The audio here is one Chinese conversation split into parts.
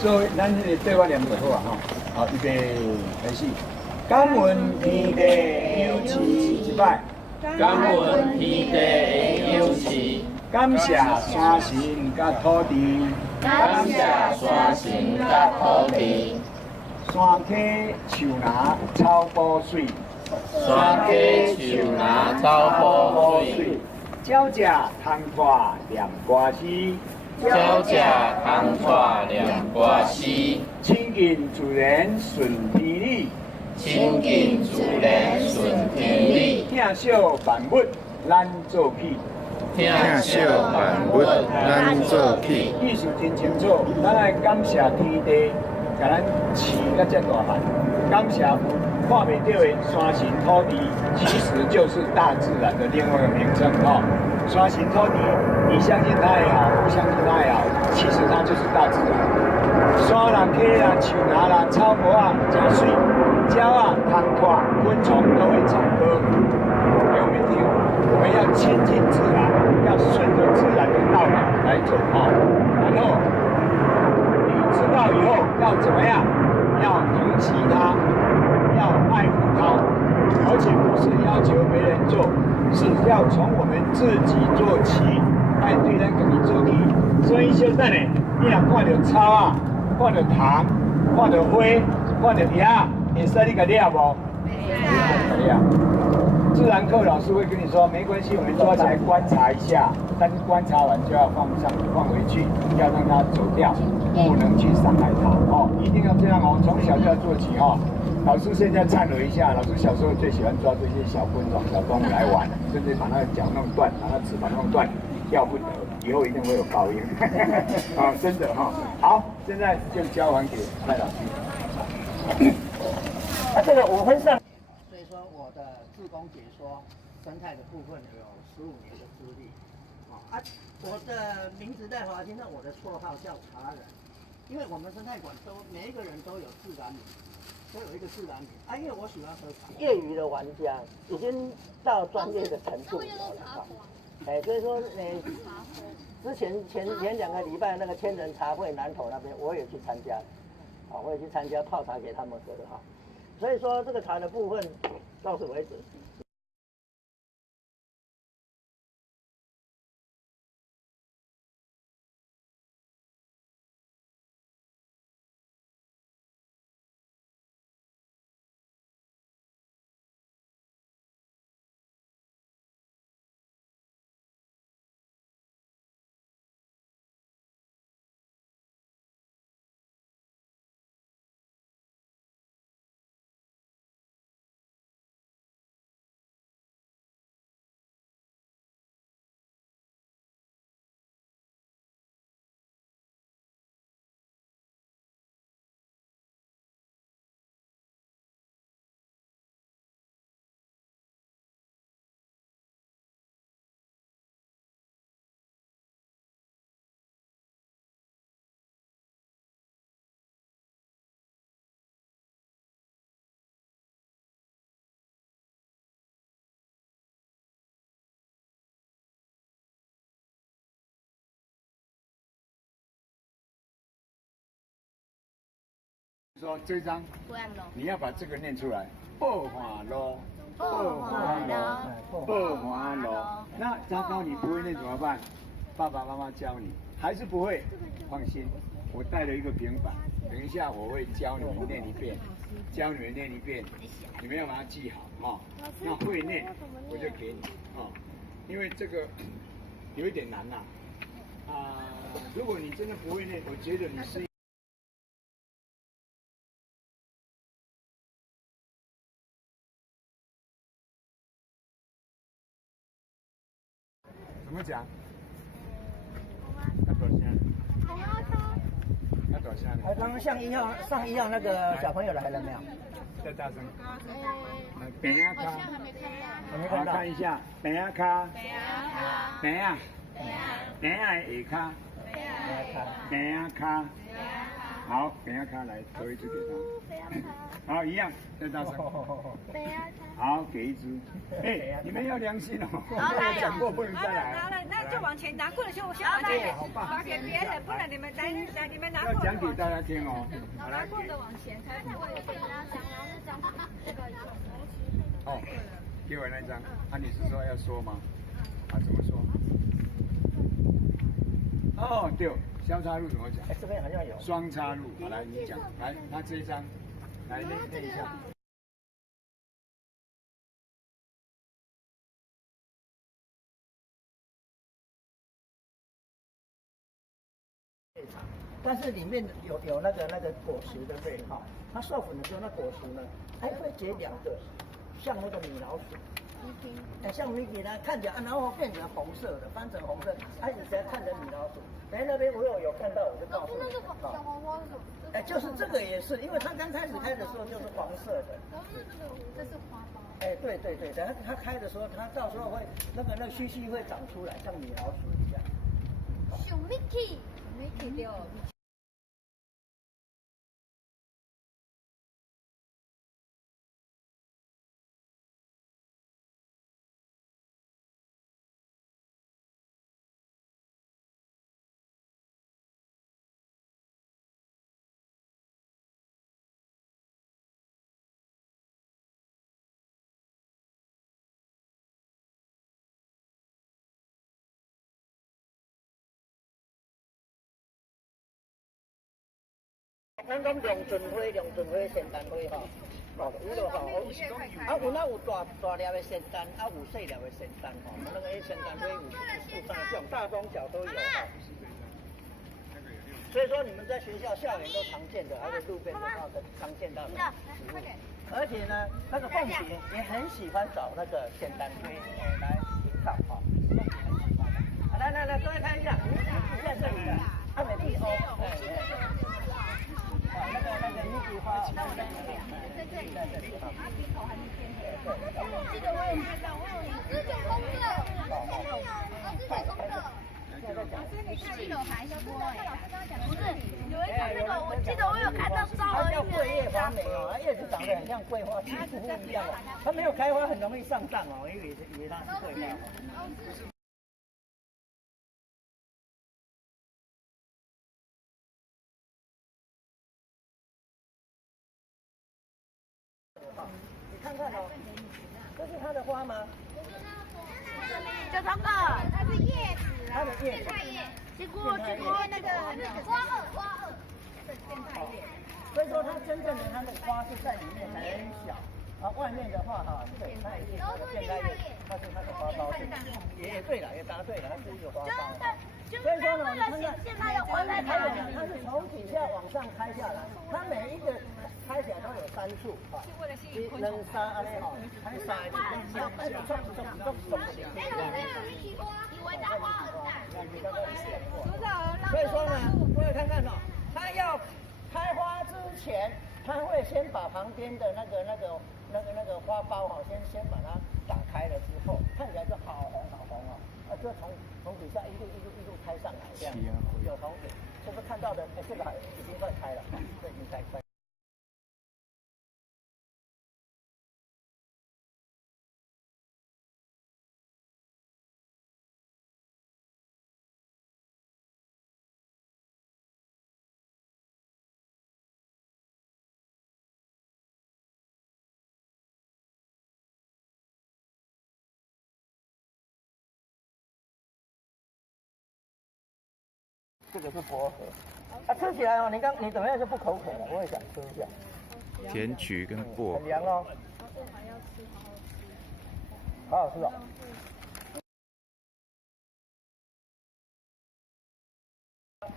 做咱迄个对话念就好啊吼。好，预备开始。感恩天地有志一摆，感恩天地的有志，感谢山神甲土地，感谢山神甲土地，山溪树林草补水，山溪树林草补水，鸟只通带念歌诗，鸟只通带念歌诗，亲近自然顺天理。亲近自然顺天理，听小万物咱做起，听小万物咱做起。意思真清楚，咱来感谢天地，甲咱饲甲遮大汉，感谢看袂到的山神土地，其实就是大自然的另外一个名称哦。山神土地，你相信它也好，不相信它也好，其实它就是大自然。山啦、溪啦、树林啦、草木啊，真水。鸟啊、汤花、昆虫都会唱歌给我们听。我们要亲近自然，要顺着自然的道理来走啊。然后你知道以后要怎么样？要疼惜它，要爱护它，而且不是要求别人做，是要从我们自己做起。爱对咱自己做起。所以小等下，你若看到草啊，看到糖，看到花，看到叶。会使你甲抓无？没有。自然课老师会跟你说，没关系，我们抓起来观察一下，但是观察完就要放回去，要让它走掉，不能去伤害它哦，一定要这样哦，从小就要做起哦。老师现在忏悔一下，老师小时候最喜欢抓这些小昆虫、小动物来玩，甚至把那个脚弄断，把那翅膀弄断，要不得，以后一定会有报应。啊，真的哈、好，现在就交还给赖老师。这个5分上，所以说我的自工解说生态的部分有15年的资历。我的名字在华清，那我的绰号叫茶人，因为我们生态馆每一个人都有自然名，都有一个自然名。因为我喜欢喝茶。业余的玩家已经到专业的程度了哈。所以说之前前2个礼拜那个千人茶会南投那边我也去参加，我也去参加泡茶给他们喝哈。所以说这个茶的部分到此为止。说这张，你要把这个念出来。报花路，报花路，报花路。那糟糕，你不会念怎么办？爸爸妈妈教你，还是不会？放心，我带了一个平板，等一下我会教你们念一遍，教你们念一遍，你们要把它记好哈。那会念我就给你哈，因为这个有一点难呐。如果你真的不会念，我觉得你是。怎么讲？要多少钱？要多少钱？刚刚上一样那个小朋友来了没有？再大声。等一下卡。还没看到。看一下，等一下卡。等一下。等一下下卡。等一下卡。好，等一下卡来，投一支给他。好，一样，再大声。好，给一支。哎，你们要良心哦，我有讲过不能再来。拿了，那就往前拿过来，就先往前，拿给别人，不然你们来，你们拿过来。要讲给大家听哦。拿过的往前才不会。哦，给我那张。啊，你是说要说吗？啊，怎么说？哦，对，交叉路怎么讲？这边好像有双叉路。好，来你讲，来，那这一张，来念一下。但是里面有那个果实的味哈，它授粉的时候，那果实呢还会结两个，像那个米老鼠，像米给它看起来，然后变成红色的，翻成红色，它以前看成米老鼠。哎，那边我有看到，我就告诉你。小黄花鼠。哎，就是这个也是，因为它刚开始开的时候就是黄色的。然后这是花苞。哎，对，它开的时候，它到时候会那个须须会长出来，像米老鼠一样。小 Mickey 对。咱讲龙俊花、仙丹花吼，有咯吼，有那有大粒的仙丹，有细粒的仙丹吼，那个仙丹花有3种，大中小都有。所以说你们在学校校园都常见的，还有路边的话常见到的植物。而且呢，那个凤姐也很喜欢找那个仙丹花来品尝哈，凤姐很喜欢的。来，各位看一下，在这里的阿美丽欧，那个蜜菊花，在这里，哈。这个我有看到，这9公克，这9公克。7楼还是多哎？不是，有一款那个，我记得我有看到招它叫桂叶花梅哦，它叶子长得很像桂花，几乎不一样哦。它没有开花，很容易上当哦，以为它是桂花。你看看哦，这是它的花吗9公克，它是叶子，它的叶子。结果那个花二，变态叶。所以说它真正的它的花是在里面很小，外面的话哈，对，它也是它的变态叶，它是它的花苞。也对了，也答对了，它是一个花苞。所以说呢，你看看，它是从底下往上开下来，它每一个开起来都有3处啊，2、3安尼吼，还3个，以为它花很大。所以说呢，各位看看哦，它要开花之前，它会先把旁边的那个花苞哈，先把它打开了之后，看起来就好红哦，就从底下一路开上来这样，有红点，是不是看到的？这个已经快开了，这已经开。这个是薄荷，吃起来哦，你怎么样就不口渴了？我也想吃一下。甜菊跟薄荷，很凉哦。好好吃哦。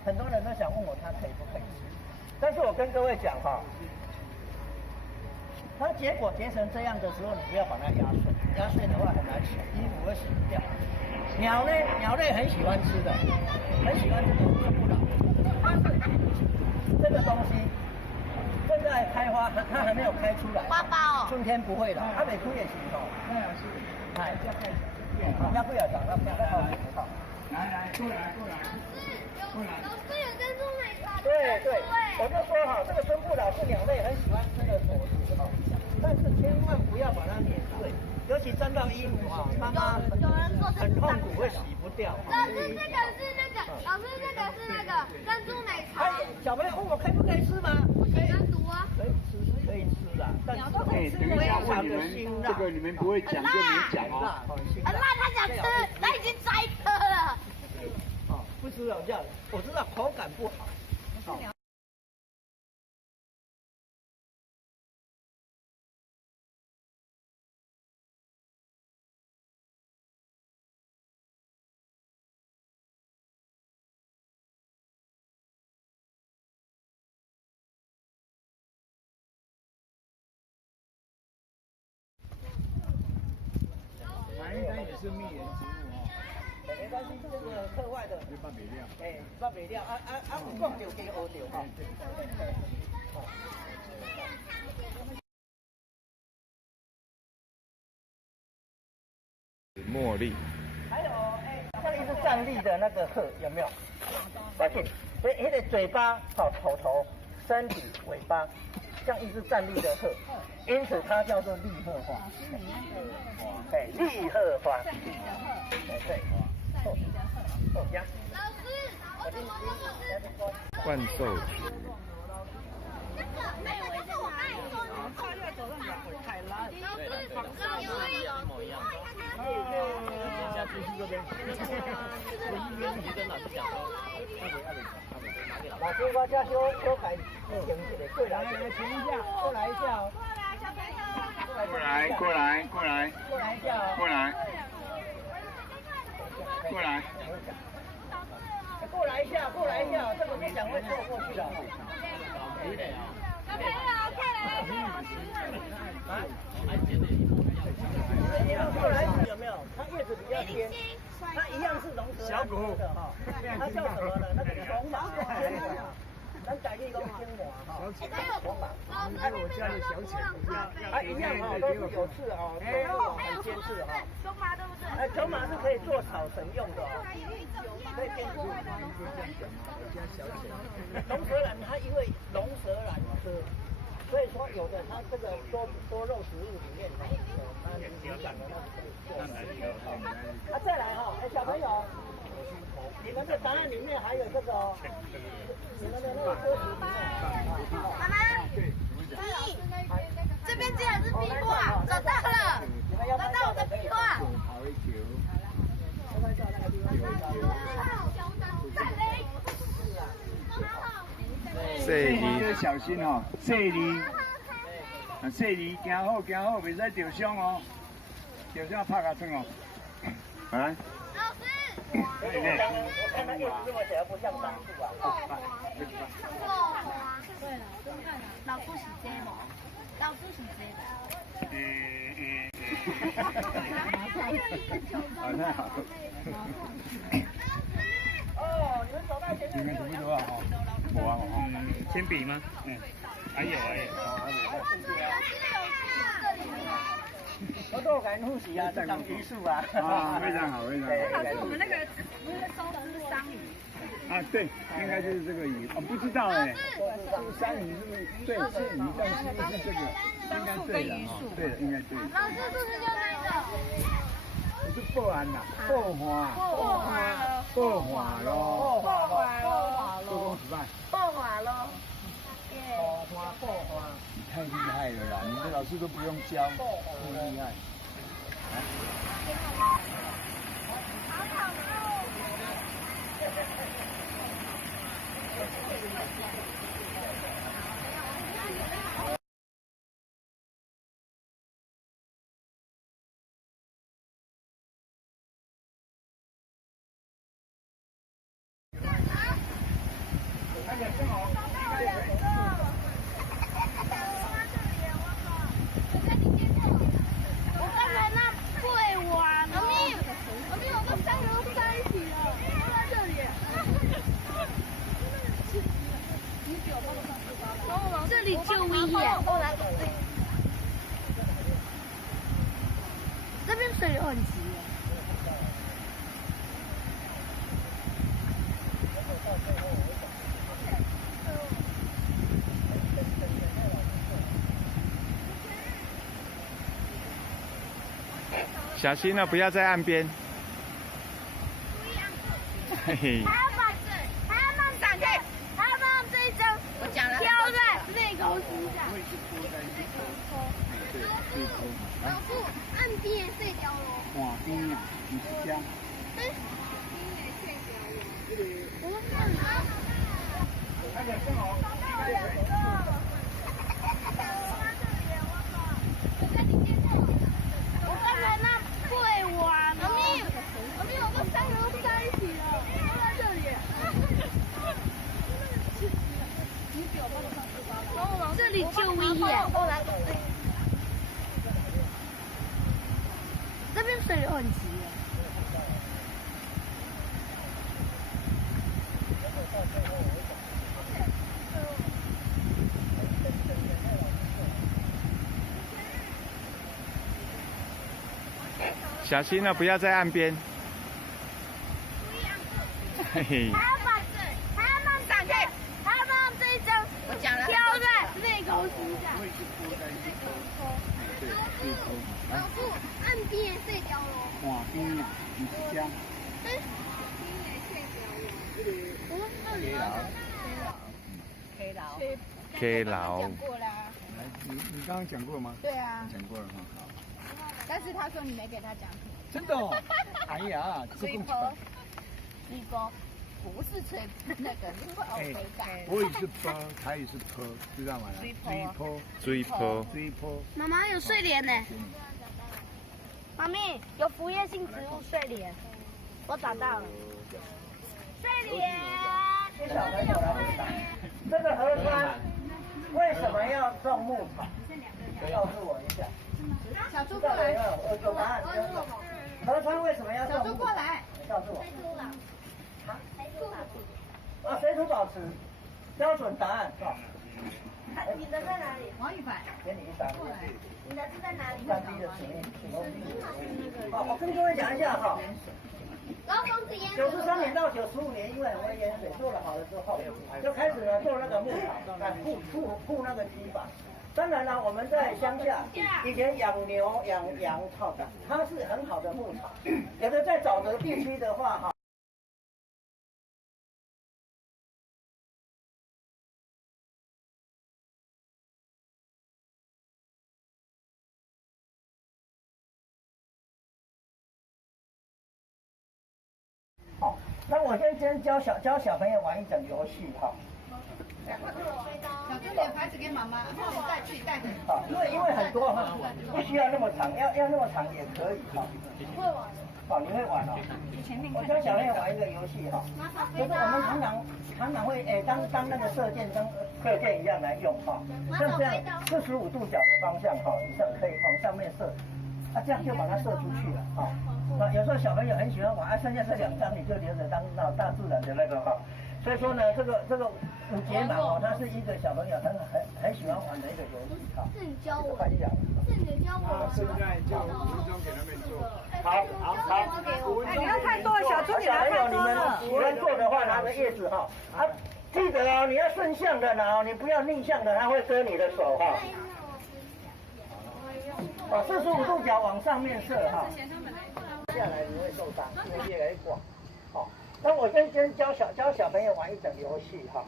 很多人都想问我它可以不可以吃，但是我跟各位讲哈，它结果结成这样的时候，你不要把它压碎，压碎的话很难洗，衣服会洗不掉。鸟类很喜欢吃的，很喜欢这个春不老。但是这个东西正在开花，它还没有开出来。花苞哦。春天不会的，它没出也行哦。是。哎，要不要长？要不要好葡萄？来，过来。老师有珍珠奶茶。对，我就说哈，这个春不老是鸟类很喜欢吃的果实。其沾到衣服啊，妈妈很痛苦，会洗不掉。老师，这个是那个，老师这个是那个珍珠奶茶。哎，小朋友问我可不可以吃吗？不喜欢毒啊。可以吃，可以吃的，但是等一下问你们，这个你们不会讲就没讲哦。很辣，他想吃，他已经摘颗了。哦，不吃了这样，我知道口感不好。好。应该也是蜜源植物哦。没关系，这个课外的。你放袂了。放袂了，有讲就给学着哈。茉莉。还有，像一只站立的那个鹤有没有？而且，所以那个嘴巴、头、身体、尾巴，像一只站立的鹤，因此它叫做立鹤花。立鹤花。对。呀。老师，我怎么这么吃？万寿菊。这个，这是我刚才说的。老师，一模一样。下次去这边。跟老师讲说，老师，我这小改停一下，过来，停一下，过来一下哦。过来，过来，过来，过来一下哦。过来，过来。过来一下，过来一下，这个没讲会错过去的。小朋友，快来！过来有没有？它叶子比较尖，它一样是龙舌兰的哈。它叫什么呢？那个龙马尖麻，咱台语讲尖麻哈。龙马。还有我家的小犬，它一样哈，都是有刺哈，很尖刺哈。中马对不对？球麻是可以做草绳用的哦，可以编织。龙舌兰它因为龙舌兰是。所以说，有的它这个多肉植物里面哈，它灵感的那个可以做。再来哈，小朋友，你们的答案里面还有这个，你们的那个歌词里面。妈妈，这边竟然是壁画，找到了，找到我的壁画。细要小心哦，细泥，细泥行好，袂使受伤哦，受伤拍下床哦。来。老师。我看它叶子这么小，不像樟树啊。对了，老鼠是这吗？老鼠是这的。好，太好。哦，你们走到前面。你们什么都好哈？我啊，铅笔吗？还有。我都敢呼吸啊，长激素啊。非常好，非常好。老师，我们那个不是收的是桑榆。对，应该就是这个鱼。不知道哎。山鱼是不是？对，是鱼，但是不是这个？应该对的哈。对的，应该对。老师，是不是就那个？不是薄安呐，薄花咯。爆花咯。爆花。你太厉害了啦！你们老师都不用教，这么厉害。我刚才那会玩，妈咪，我跟三个都在一起了，都在这里。这里就危险。小心了，不要在岸边。嘿嘿。还要把上去，还要把这一张挑在内沟身上。老父，岸边的碎掉咯。岸边啊，不是江。我刚才那会玩，妈咪，我跟三个都在一起了，都在这里。这里就危险。这边水流很急。小心了，不要在岸边。嘿嘿。还要把上去，还要把这一张挑在内沟身上。老父，岸边的碎掉咯。岸边啊，不是江。K 牢。你刚刚讲过吗？对啊，讲过了哈。好。但是他说你没给他奖品。真的哦？哎呀，这吹波，吹波，不是吹那个，你会后悔感。我也是坡，他也是坡，知道吗？追坡。妈妈有睡莲呢。妈咪有腐叶性植物睡莲，我找到了。睡莲。小朋友来，这个河川为什么要种牧草？告诉我一下。小猪过来，有答案。河川为什么要种牧草？小猪过来，你告诉我。啊，水土保持，标准答案。你的在哪里？王一凡，给你一张。你的是在哪里？3D 的水好，我跟各位讲一下哈。高峰子烟。93年到95年，因为很会淹水，做了好了之后，就开始呢做那个牧草，铺那个基板。当然了，我们在乡下以前养牛、养羊，它是很好的牧草。有的在沼泽地区的话，哈。好，那我先教小朋友玩一种游戏哈。小猪的牌子给妈妈，后面带去带着。好，因为很多哈，不需要那么长，要那么长也可以哈。会玩。好，你会玩哦。我教小朋友玩一个游戏哈，就是我们常常会当那个射箭一样来用哈，像这样45度角的方向哈，你可以往上面射，啊这样就把它射出去了哈。啊，有时候小朋友很喜欢玩，剩下这2张你就留着当大自然的那个哈。所以说呢，这个五节马哦，它是一个小朋友很喜欢玩的一个游戏哈。是你教我。换掉。是你教我。现在就5分钟给他们做。好。你要看多了，小猪你要看多了。喜欢做的话，拿着叶子哈，啊，记得哦，你要顺向的拿哦，你不要逆向的，它会割你的手哈。把45度角往上面射哈，下来你会受伤，因为越来越广。好，那我先教小朋友玩一种游戏哈。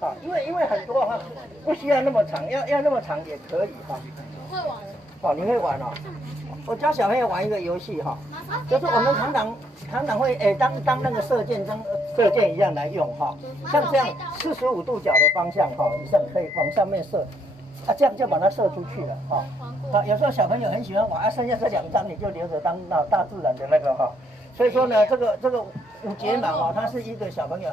好，因为很多哈，不需要那么长，要那么长也可以哈。会玩。好，你会玩哦。我教小朋友玩一个游戏哈，就是我们常常会当那个射箭一样来用哈，像这样45度角的方向哈，你可以往上面射，啊这样就把它射出去了哈。啊，有时候小朋友很喜欢玩，啊剩下这2张你就留着当大自然的那个哈。所以说呢，这个五节马哦，它是一个小朋友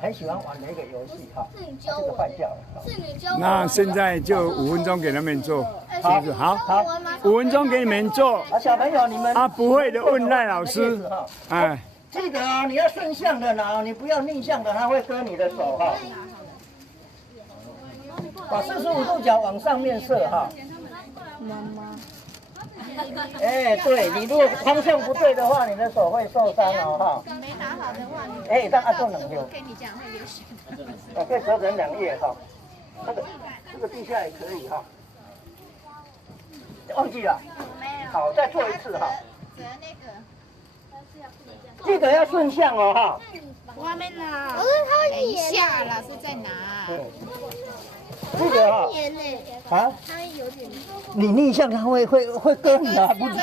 很喜欢玩的一个游戏哈。是你教我。这个坏掉了。是你教我。那现在就5分钟给他们做，好5分钟给你们做。啊，小朋友你们不会的问赖老师。哎，记得哦，你要顺向的拿，你不要逆向的，它会割你的手哈。把45度角往上面射哈。妈妈。对你如果方向不对的话，你的手会受伤哦哈。没拿好的话，但阿做能流。跟你讲会流血。可以折成2页哈。这个地下也可以哈。忘记了？没有。好，再做一次哈。折那个。记得要顺向哦哈。我还没拿。可是它会粘。下了是在拿。记得哈。粘呢。啊？它有点。你逆向它会割你啊，不是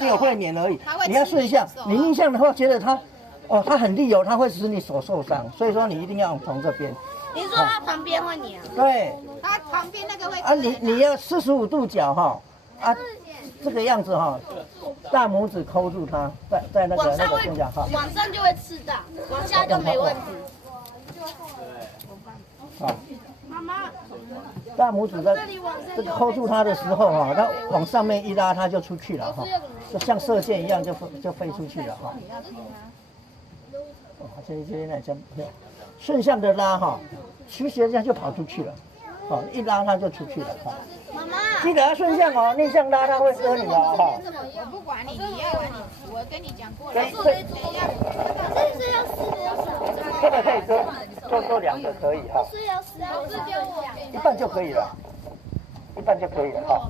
只有会粘而已。你要顺向，你逆向的话，觉得它哦它很利哦，它会使你手受伤，所以说你一定要从这边。你说它旁边会粘？对。它旁边那个会。啊，你要45度角哈，啊，这个样子哈，大拇指抠住它，在那个顺向哈。往上就会吃到，往下就没问题。好。妈妈。大拇指在这个 hold 住它的时候哈，它往上面一拉，它就出去了哈，就像射箭一样就飞出去了哈。这呢就顺向的拉哈，其实这样就跑出去了，哦，一拉它就出去了哈。妈妈，记得要顺向哦，逆向拉它会割你哦哈。我不管你，你要玩你，我跟你讲过了。这是要撕多少？这个可以做2个可以哈。是要撕多少？一半就可以了，一半就可以了哈。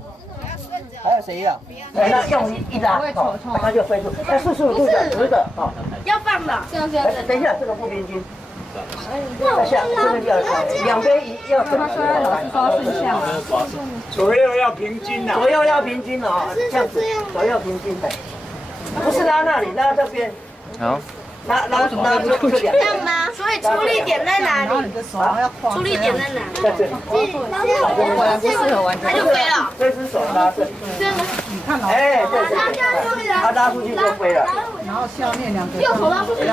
还有谁要？对，那用力一拉，哦，它就飞出。那45度角直的，哦。要放的。等一下，这个不平均。再下，这个要两边要整齐。顺向。左右要平均呐。左右要平均哦，这样子，左右平均的。不是拉那里，拉这边。好。拉这两这样吗？所以出力点在哪里？出力点在哪？在这里。不适合玩这个。它就飞了。这只手拉这里。你看哦。哎，对，它拉出去就飞了。然后下面2个。右手拉出去，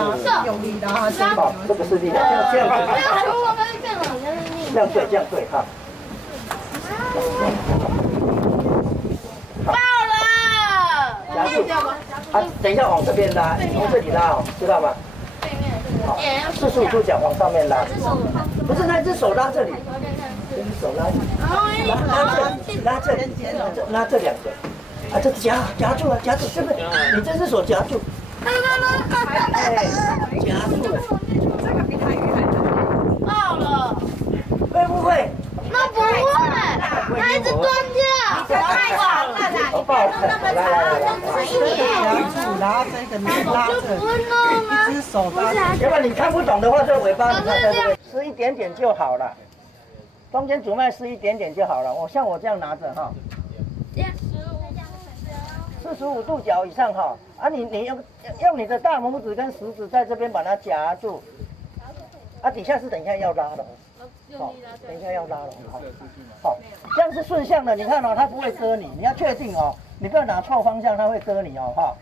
用力拉它。好，这个是力量，这样子。这样对，这样对哈。爆了！夹住。啊，等一下往这边拉，从这里拉哦，知道吗？好，45度角往上面拉。不是，那只手拉这里，这只手拉这里，拉这2个。啊，这夹住了，夹住，这个你这只手夹住。哎，夹住了。这个比台语还难。爆了！会不会？那不会，它一直断掉。太长了，爆了！来，长一点。然后这个拉着，一只手拉着。要不然你看不懂的话，这尾巴你看在这边，撕一点点就好了。中间主脉撕一点点就好了。像我这样拿着哈。45度角以上哈，啊你用你的大拇指跟食指在这边把它夹住，啊底下是等一下要拉的，好，等一下要拉了，好，这样是顺向的，你看哦，它不会割你，你要确定哦，你不要拿错方向，它会割你哦，哈，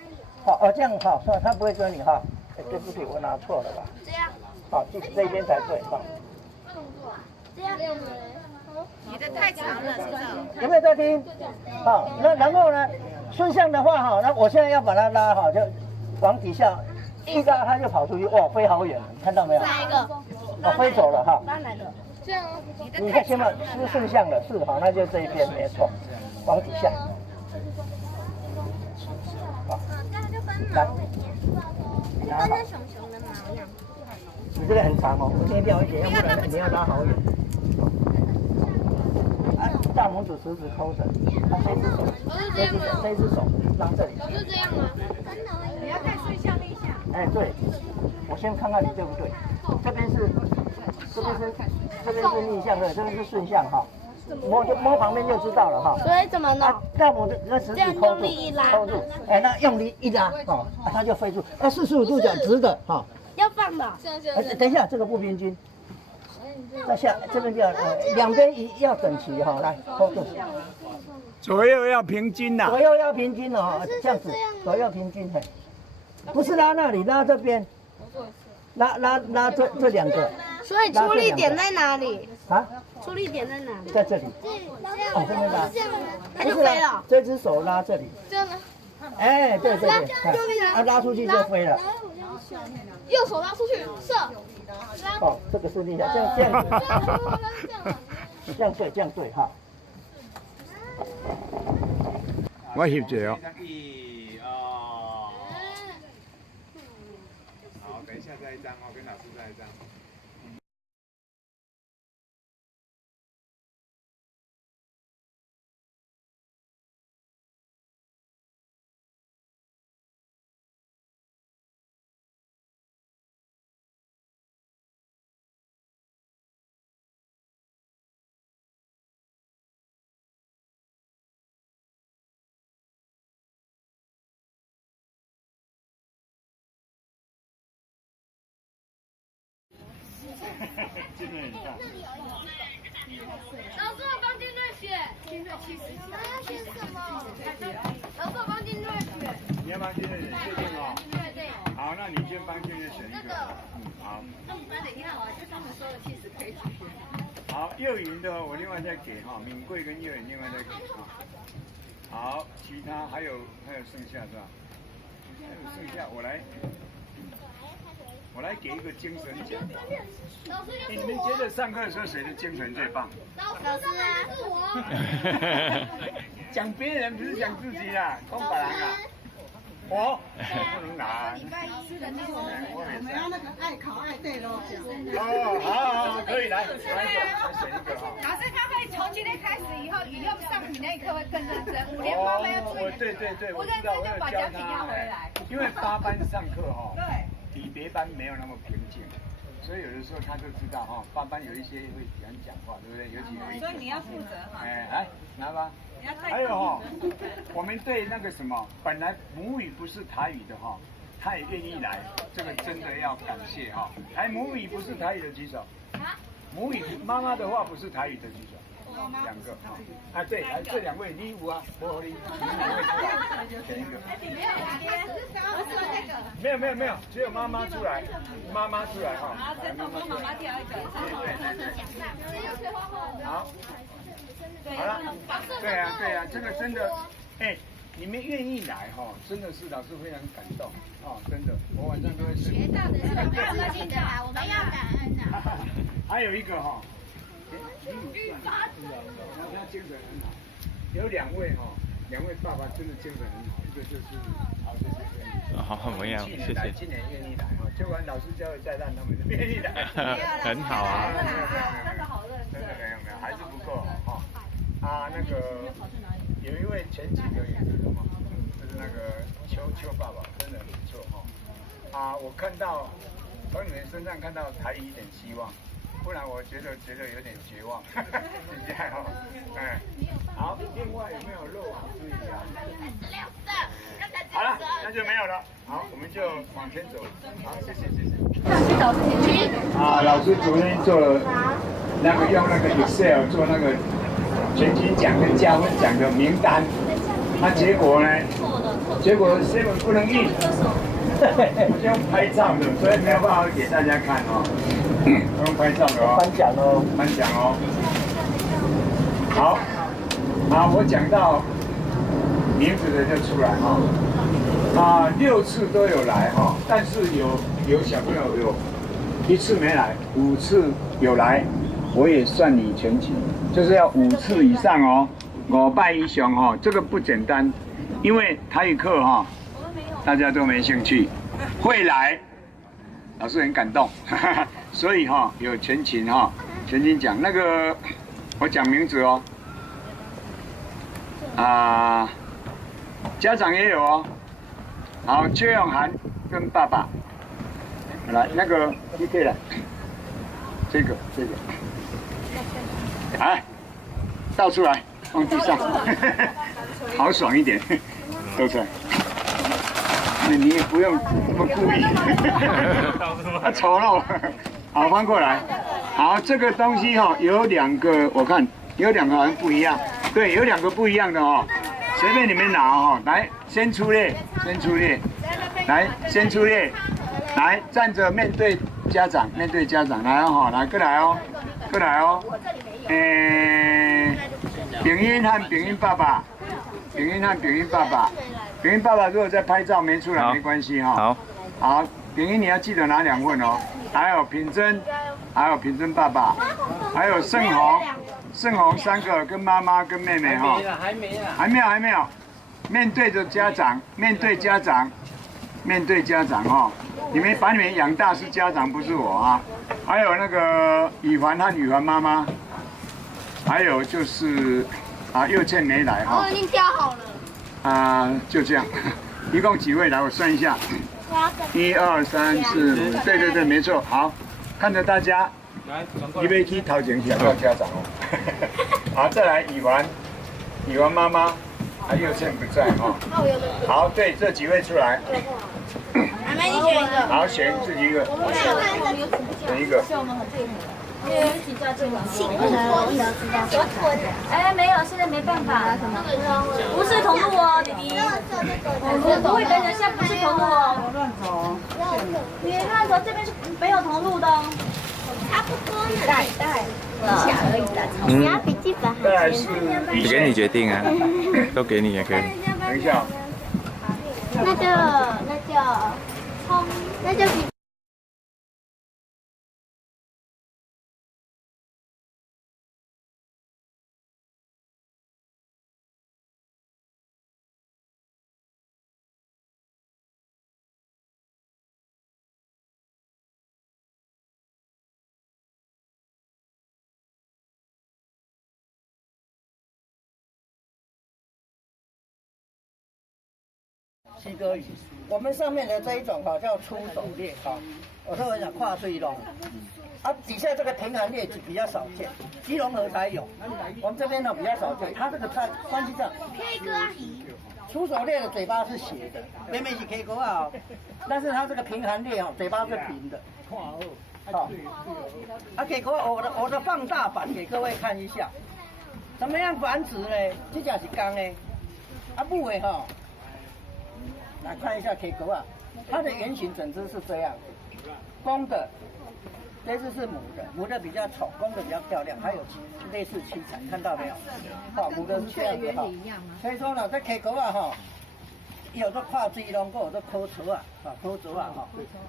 好哦这样好，它不会割你哈，对不起，我拿错了吧，这样，好，这边才对哈。这样。你的太长了，是不是？有没有在听？好，那然后呢？顺向的话哈，那我现在要把它拉好，就往底下一拉，它就跑出去，哇，飞好远，看到没有？哪一个？哦，飞走了哈。拉哪个？这样。你看，先把是顺向的，是好，那就这一边没错，往底下。好，来，拉好。熊熊的毛样。你这个很长哦，我先掉一点，要不然你要拉好远。大拇指、食指抠着，这只手拉这里。是这样吗？你要再顺向逆向。哎，对，我先看看你对不对。这边是逆向的，这边是顺向哈。摸旁边就知道了哈。所以怎么弄？大拇指跟食指抠住，哎，那用力一拉，哦，它就飞出。45度角直的哈。要放的。等一下，这个不平均。再下这边就要两边要整齐哈，来 hold 住，左右要平均呐，左右要平均哦，这样子，左右平均，嘿，不是拉那里，拉这边，拉这2个，所以出力点在哪里？啊？出力点在哪里？在这里，哦，这边拉，它就飞了。这只手拉这里，这样呢？哎，对，啊，拉出去就飞了，右手拉出去射。哦，这个是厉害，这样这样对哈。我翕一个哦。好，等一下再一张哦，跟老师再一张。真的很大。老师，我刚进热血，进热70。那选什么？老师，我刚进热血。你要帮今天选，确定哦？对。好，那你先帮今天选一个。好。那我们班的一号啊，就他们说的70可以取。好，幼营的我另外再给哈，敏贵跟幼营另外再给哈。好，其他还有剩下是吧？还有剩下我来给一个精神奖。你们觉得上课的时候谁的精神最棒？老师啊，是我。讲别人不是讲自己啦，讲别人啊。我不能拿。我们要那个爱考爱对咯。哦，好，可以来选一个哈。老师他会从今天开始以后上体那一课会更认真，5年8班要注意。对，我知道，我有教他。因为8班上课哈，比别班没有那么平静，所以有的时候他就知道哈，8班有一些会喜欢讲话，对不对？尤其有一。所以你要负责哈。来拿吧。还有哈，我们对那个什么，本来母语不是台语的哈，他也愿意来，这个真的要感谢哈。母语不是台语的举手。母语妈妈的话不是台语的举手。2个哈。对，来这2位你有啊，我你2位出来，选一个。没有，只有妈妈出来哈。好，针筒帮妈妈挑一个。好。好了，对啊，这个真的，你们愿意来哈，真的是老师非常感动哦，真的，我晚上都会睡。学到的是我们要记得啊，我们要感恩啊。还有一个哈，他精神很好，有2位哈，2位爸爸真的精神很好，一个就是好，谢谢。好，我也要，谢谢。今年愿意来哈，就管老师教的再烂，他们都愿意来。很好啊。真的好认真。真的没有，还是不够哈。那个有一位前几个也是什么，就是那个邱爸爸，真的很不错哈。我看到从你们身上看到台语一点希望，不然我觉得有点绝望。现在哈，好，另外有没有漏网之鱼啊？好了，那就没有了。好，我们就往前走。好，谢谢。老师昨天做了用那个 Excel 做那个全勤奖跟加分奖的名单，结果呢7不能印，是用拍照的，所以没有办法给大家看哦。用拍照的哦。颁奖哦。好，我讲到名字的就出来哈。6次都有来哈，但是有小朋友有1次没来，5次有来。我也算你全勤，就是要5次以上哦，5拜以上哈，这个不简单，因为台语课哈，大家都没兴趣，会来，老师很感动，所以哈有全勤哈，全勤奖那个我讲名字哦，家长也有哦，好，邱永涵跟爸爸，来那个你可以来，这个。倒出来，放地上，好爽一点，倒出来。你也不用这么故意，丑陋。好，翻过来。好，这个东西哈有2个，我看有2个好像不一样。对，有2个不一样的哦，随便你们拿哦。来，先出列，来，先出列，来站着面对家长，来哦，来过来哦。炳英和炳英爸爸，炳英爸爸如果在拍照没出来没关系哈。好，炳英你要记得拿2份哦。还有品珍爸爸，还有盛红3个跟妈妈跟妹妹哈。还没有。面对家长哈。你们把你们养大是家长，不是我啊。还有那个宇凡和宇凡妈妈，还有就是佑倩没来哈。我已经挑好了。就这样，一共几位来？我算一下，1、2、3、4、5，对，没错。好，看着大家，预备起头前想到家长哦。好，再来宇凡妈妈，佑倩不在哈。好，对，这几位出来。还没好，选自己一个，选一个。哎，没有，现在没办法。不是同路哦，弟弟。我不会等一下，不是同路哦。你乱走，这边是没有同路的哦。差不多呢。带一下而已的。你要笔记本还是？给你决定啊，都给你也可以。等一下。那就笔。西哥鱼，我们上面的这一种叫出手鬣我都会讲跨水龙，底下这个平衡鬣比较少见，基隆河才有，我们这边比较少见。它这个关系上，出手鬣的嘴巴是斜的，明明是 K 哥啊，但是它这个平衡鬣嘴巴是平的。K 哥，我的放大版给各位看一下，怎么样繁殖呢？这只是公的，母的来看一下 K 狗啊，它的原型整只是这样，公的，这只是母的，母的比较丑，公的比较漂亮，还有类似七彩，看到没有？母的是这样子所以说呢，这 K 狗啊有的跨水龙，有的抠球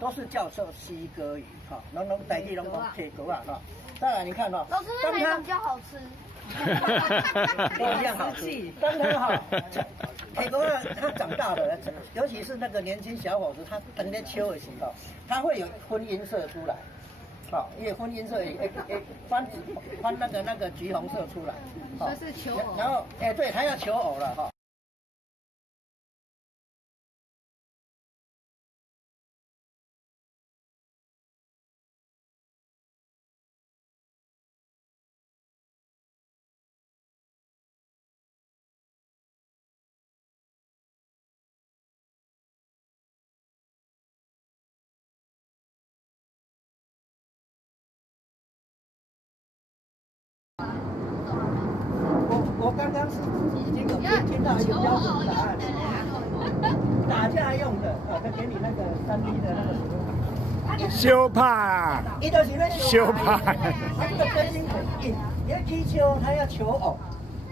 都是叫做西哥鱼拢台语拢讲 K 狗啊再来你看老师那哪一种比较好吃？都一样好吃，当然K 狗啊，它长大了，尤其是那个年轻小伙子，他等在秋的时候，他会有婚姻色出来，因为婚姻色翻那个橘红色出来，这是求偶。然后对，他要求偶了我刚刚是自己已经有听到一个标准答案，打架用的再给你那个3D 的那个小拍，伊就是要小拍。他这个真心很硬，因为踢球他要求偶，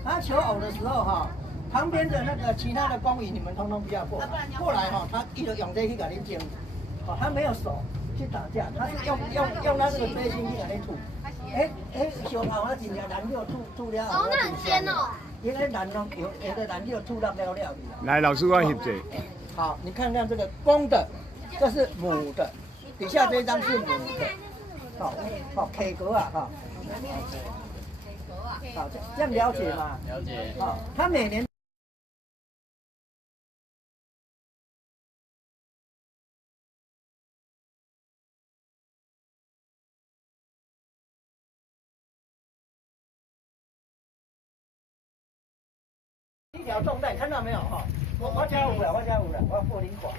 他求偶的时候旁边的那个其他的公鱼你们通通不要过来他一直用这去给你争，他没有手去打架，他是用他这个真心去给你吐。小炮啊，真正燃料吐了。那很鲜哦。因为燃料有的燃料吐到了。来，老师我翕者。好，你看看这个公的，这是母的，底下这一张是母的。K 格啊好，这样了解吗？了解。他每年。一条重带，看到没有我加5了，我要破0quả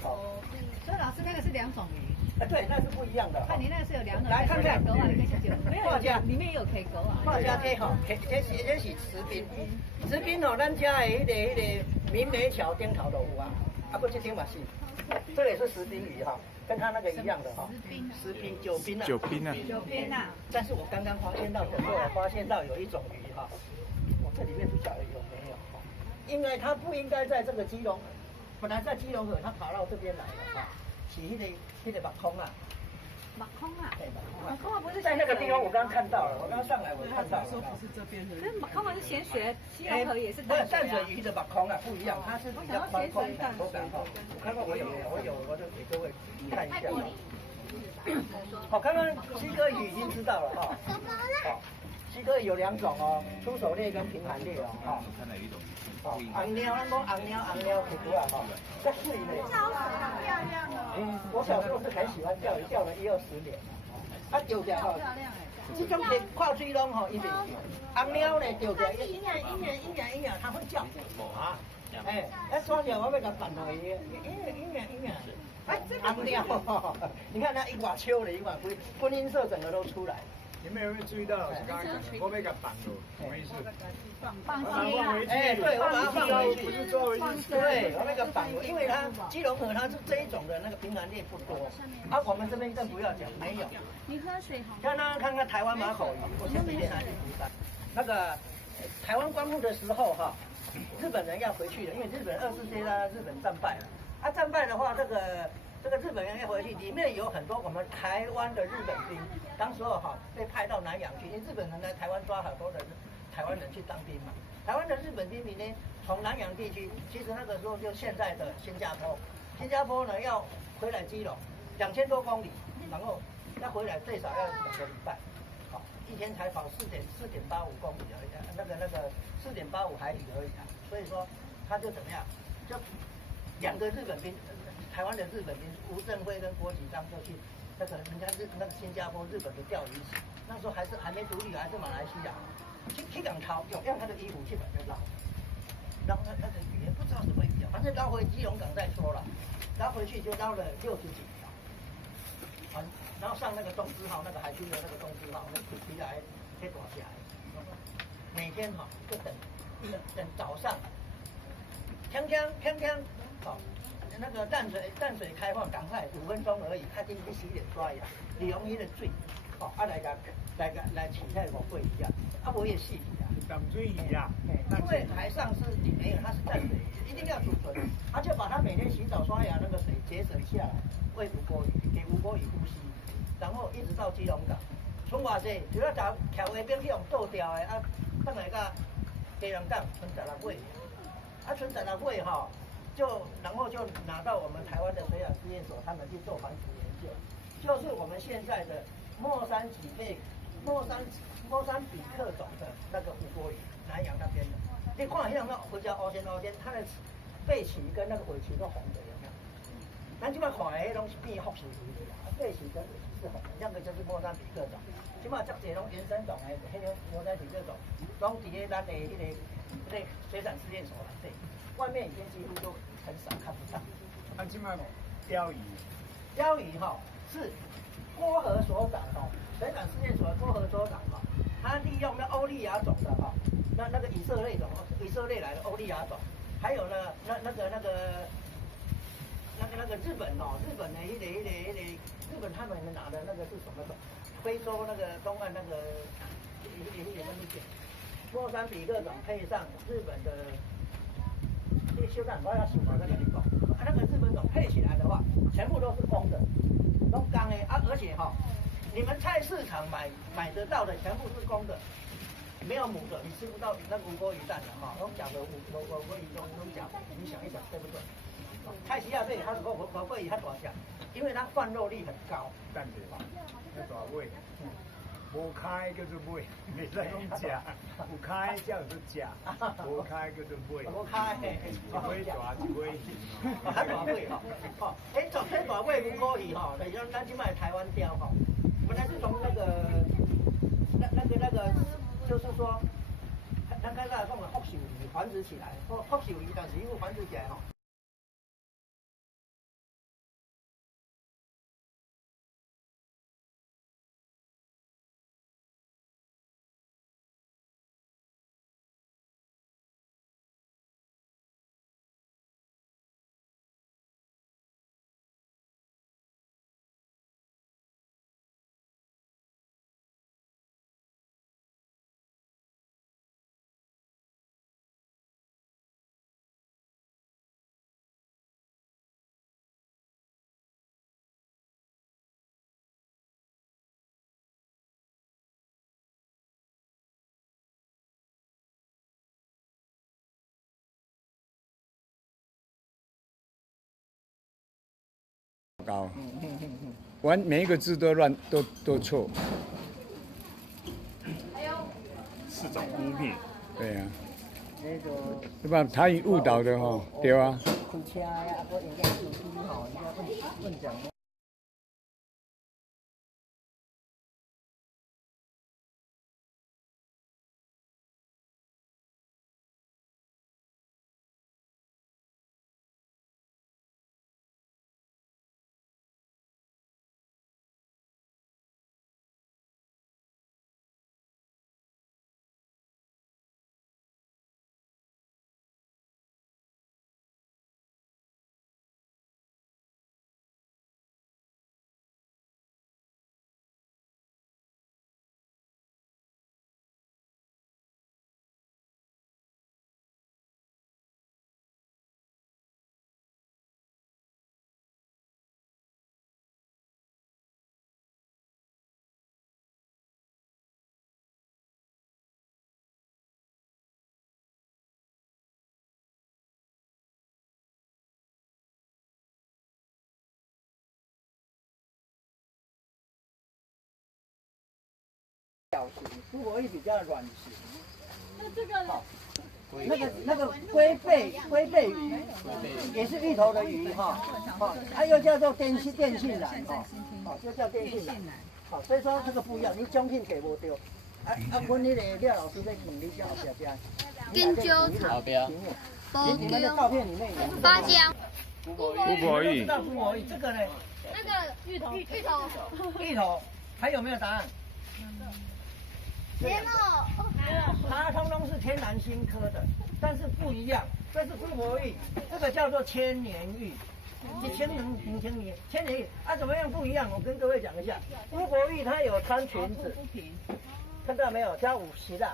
所以老师那个是2种鱼。对，那是不一样的。看你那个是有2种。来看看，没有，里面也有 K 狗啊。画家这这是池滨，池滨咱家的那个明梅桥顶头都有不这顶嘛是，这也是石滨鱼跟它那个一样的石滨九滨啊。但是我刚刚发现到有一种鱼我这里面不晓得有没有因为它不应该在这个基隆，本来在基隆河，它跑到这边来了是那个马空啊。马空啊？对，马空啊不是在那个地方，我刚刚看到了，我刚刚上来我看到了。说不是这边的。可是马空啊是咸水，基隆河也是淡水。淡水鱼的马空啊不一样，它是比较宽口感口感我看看我有，我就给各位看一下。刚刚西哥鱼已经知道了西哥有2种出手鬣跟平衡鬣看哪一种？红鸟，咱讲红鸟可多这水呢。我小时候是很喜欢钓鱼，钓了1-20年。钓起来这种跨水龙一定红鸟呢钓起来，一鸟，它会叫哎，抓起来我要甲放落去，红了，你看它一瓦秋了，一瓦灰，婚姻色整个都出来。你们有没有注意到老师刚刚讲的？我被它绑了，什么意思？放把它放回去。哎，对，我把它放回去，不是抓回去。对，我那个绑，因为它基隆河它是这一种的那个平衡力不多，啊，我们这边更不要讲，没有。你喝水好。看看台湾马口鱼，我前几天还去釜山，那个台湾光复的时候哈，日本人要回去了，因为日本二次世界大战日本战败了，啊，战败的话，这个日本人要回去，里面有很多我们台湾的日本兵，当时候哈被派到南洋去，因为日本人来台湾抓很多的台湾人去当兵嘛。台湾的日本兵呢，从南洋地区，其实那个时候就现在的新加坡，新加坡呢要回来基隆2000多公里，然后要回来最少要2个礼拜，好，一天才跑4.85公里而已，那个4.85海里而已啊，所以说他就怎么样，就2个日本兵。台湾的日本兵吴振辉跟郭启章就去那个你看那个新加坡日本的钓鱼池，那时候还没独立，还是马来西亚，去港淘用他的衣服去把它捞那个鱼不知道什么鱼，反正捞回基隆港再说了，捞回去就捞了60几条，然后上那个东芝号那个海军的那个东芝号，那回来可以躲下来，每天就等早上，锵，好。那个淡水开放，赶快5分钟而已。他进去洗脸刷牙，利用伊的水，来取代我贵一下，我也细体啊。淡水鱼啊，因为海上是你没有，它是淡水，一定要储存。他就把它每天洗澡刷牙那个水节省下来，喂吴郭鱼，给吴郭鱼呼吸，然后一直到基隆港。从偌济，除了条围边去用倒掉的，等来到基隆港存16尾，存16尾然后就拿到我们台湾的水产试验所，他们去做繁殖研究，就是我们现在的莫桑比克种的那个吴郭鱼，南洋那边的。你看像那胡椒凹陷，它的背鳍跟那个尾鳍都红的，有没有？咱即摆看的迄拢是变福寿鱼的啦，背鳍跟尾鳍是红的，那个就是莫桑比克种。即摆足侪拢原生种的，迄个莫桑比克种，拢伫咧咱的迄个水产试验所内底。外面已经几乎都很少看不到。今麦鲷鱼是郭河所长水产试验所的郭河所长他利用那欧利亚种的那个以色列来的欧利亚种，还有呢那个日本的日本他们拿的那个是什么种？非洲那个东岸那个莫桑比克种配上日本的。修改我要想法再跟你讲，那个日本种配起来的话，全部都是公的，都刚的而且你们菜市场买得到的全部是公的，没有母的，你吃不到那吴郭鱼蛋的都假的吴郭鱼都假的，你想一想对不对？菜市仔对它吴郭鱼它大只，因为它饭肉率很高。蛋对吧？那大尾，无开叫做尾，袂使讲食，有开才叫做食，无开叫做尾。无开，一尾大一尾细。它大尾昨天大尾吴郭鱼就是咱即卖台湾鲷本来是从那个，就是说，咱刚才讲的福寿鱼繁殖起来，福寿鱼但是因为繁殖起来高，完每一个字都乱，都错。是种污蔑。对呀、那个，对吧？台语误导的对啊。开车呀，啊，个人家司机人家问讲。小型，复活鱼比较软型。那这个呢？那个龟背鱼也是芋头的鱼哈，它又叫做电信兰哈，就叫电信兰。好，所以说这个不一样，你奖品给不掉。阮那个廖老师在问你叫什么？金椒草标，你们的照片里面有芭蕉，乌龟知道复活鱼这个呢？那个芋头，还有没有答案？天哦，它通通是天南星科的，但是不一样。这是复活鱼，这个叫做千年玉。千年玉啊，怎么样不一样？我跟各位讲一下，复活玉它有穿裙子，看到没有？加50的，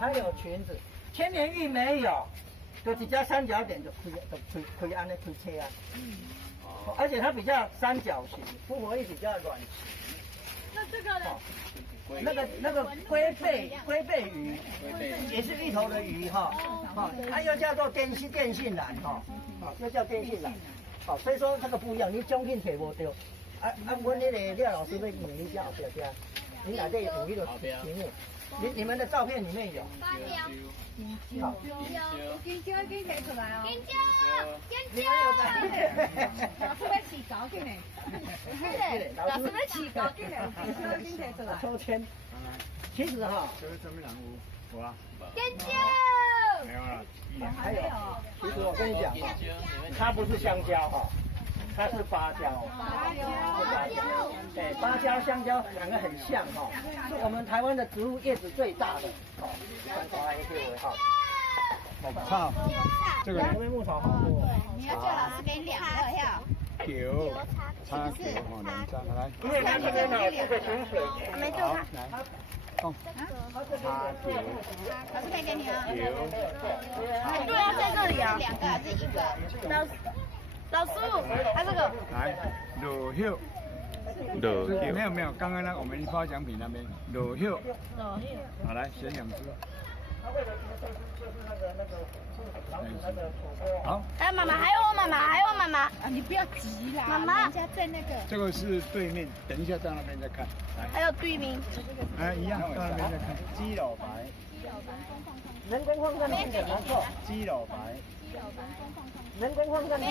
它有裙子。千年玉没有，就只加三角点就可以按那推切啊。而且它比较三角形，复活玉比较软形。那这个呢？那个龟背鱼，也是芋头的鱼哈，它又叫做电信兰哈，又叫电信兰，好，所以说这个不一样，你奖品摕无到，阮那个廖老师要问你叫后边，你哪底有那个题目？你们的照片里面有。芭蕉，好，金蕉已经摕出来哦。金蕉，老师要起稿紧嘞，老师要起稿紧嘞，金蕉已经摕出来。抽签，其实哈，金蕉，没有了。还有，其实我跟你讲哈，它不是香蕉哈。它是芭蕉，对，芭蕉、香蕉两个很像哈，是我们台湾的植物叶子最大的，传来一些为号。好，这个这边牧草好多。你要叫老师给你2个要。球，插球哈，两张来。因为它这边呢是个清水，没做好，来，动，插球，老师可以给你啊。对啊，在这里啊。 2个还是1个？老师，他这个来，裸袖，没有，刚刚那我们发奖品那边裸袖，好来选2只。好，还有妈妈，还有我妈妈。啊，你不要急啦，妈妈人家在那个。这个是对面，等一下到那边再看。来，还有对名。一样，到那边再看。鸡老白，人工放上去的，没错。鸡老白。人工放上去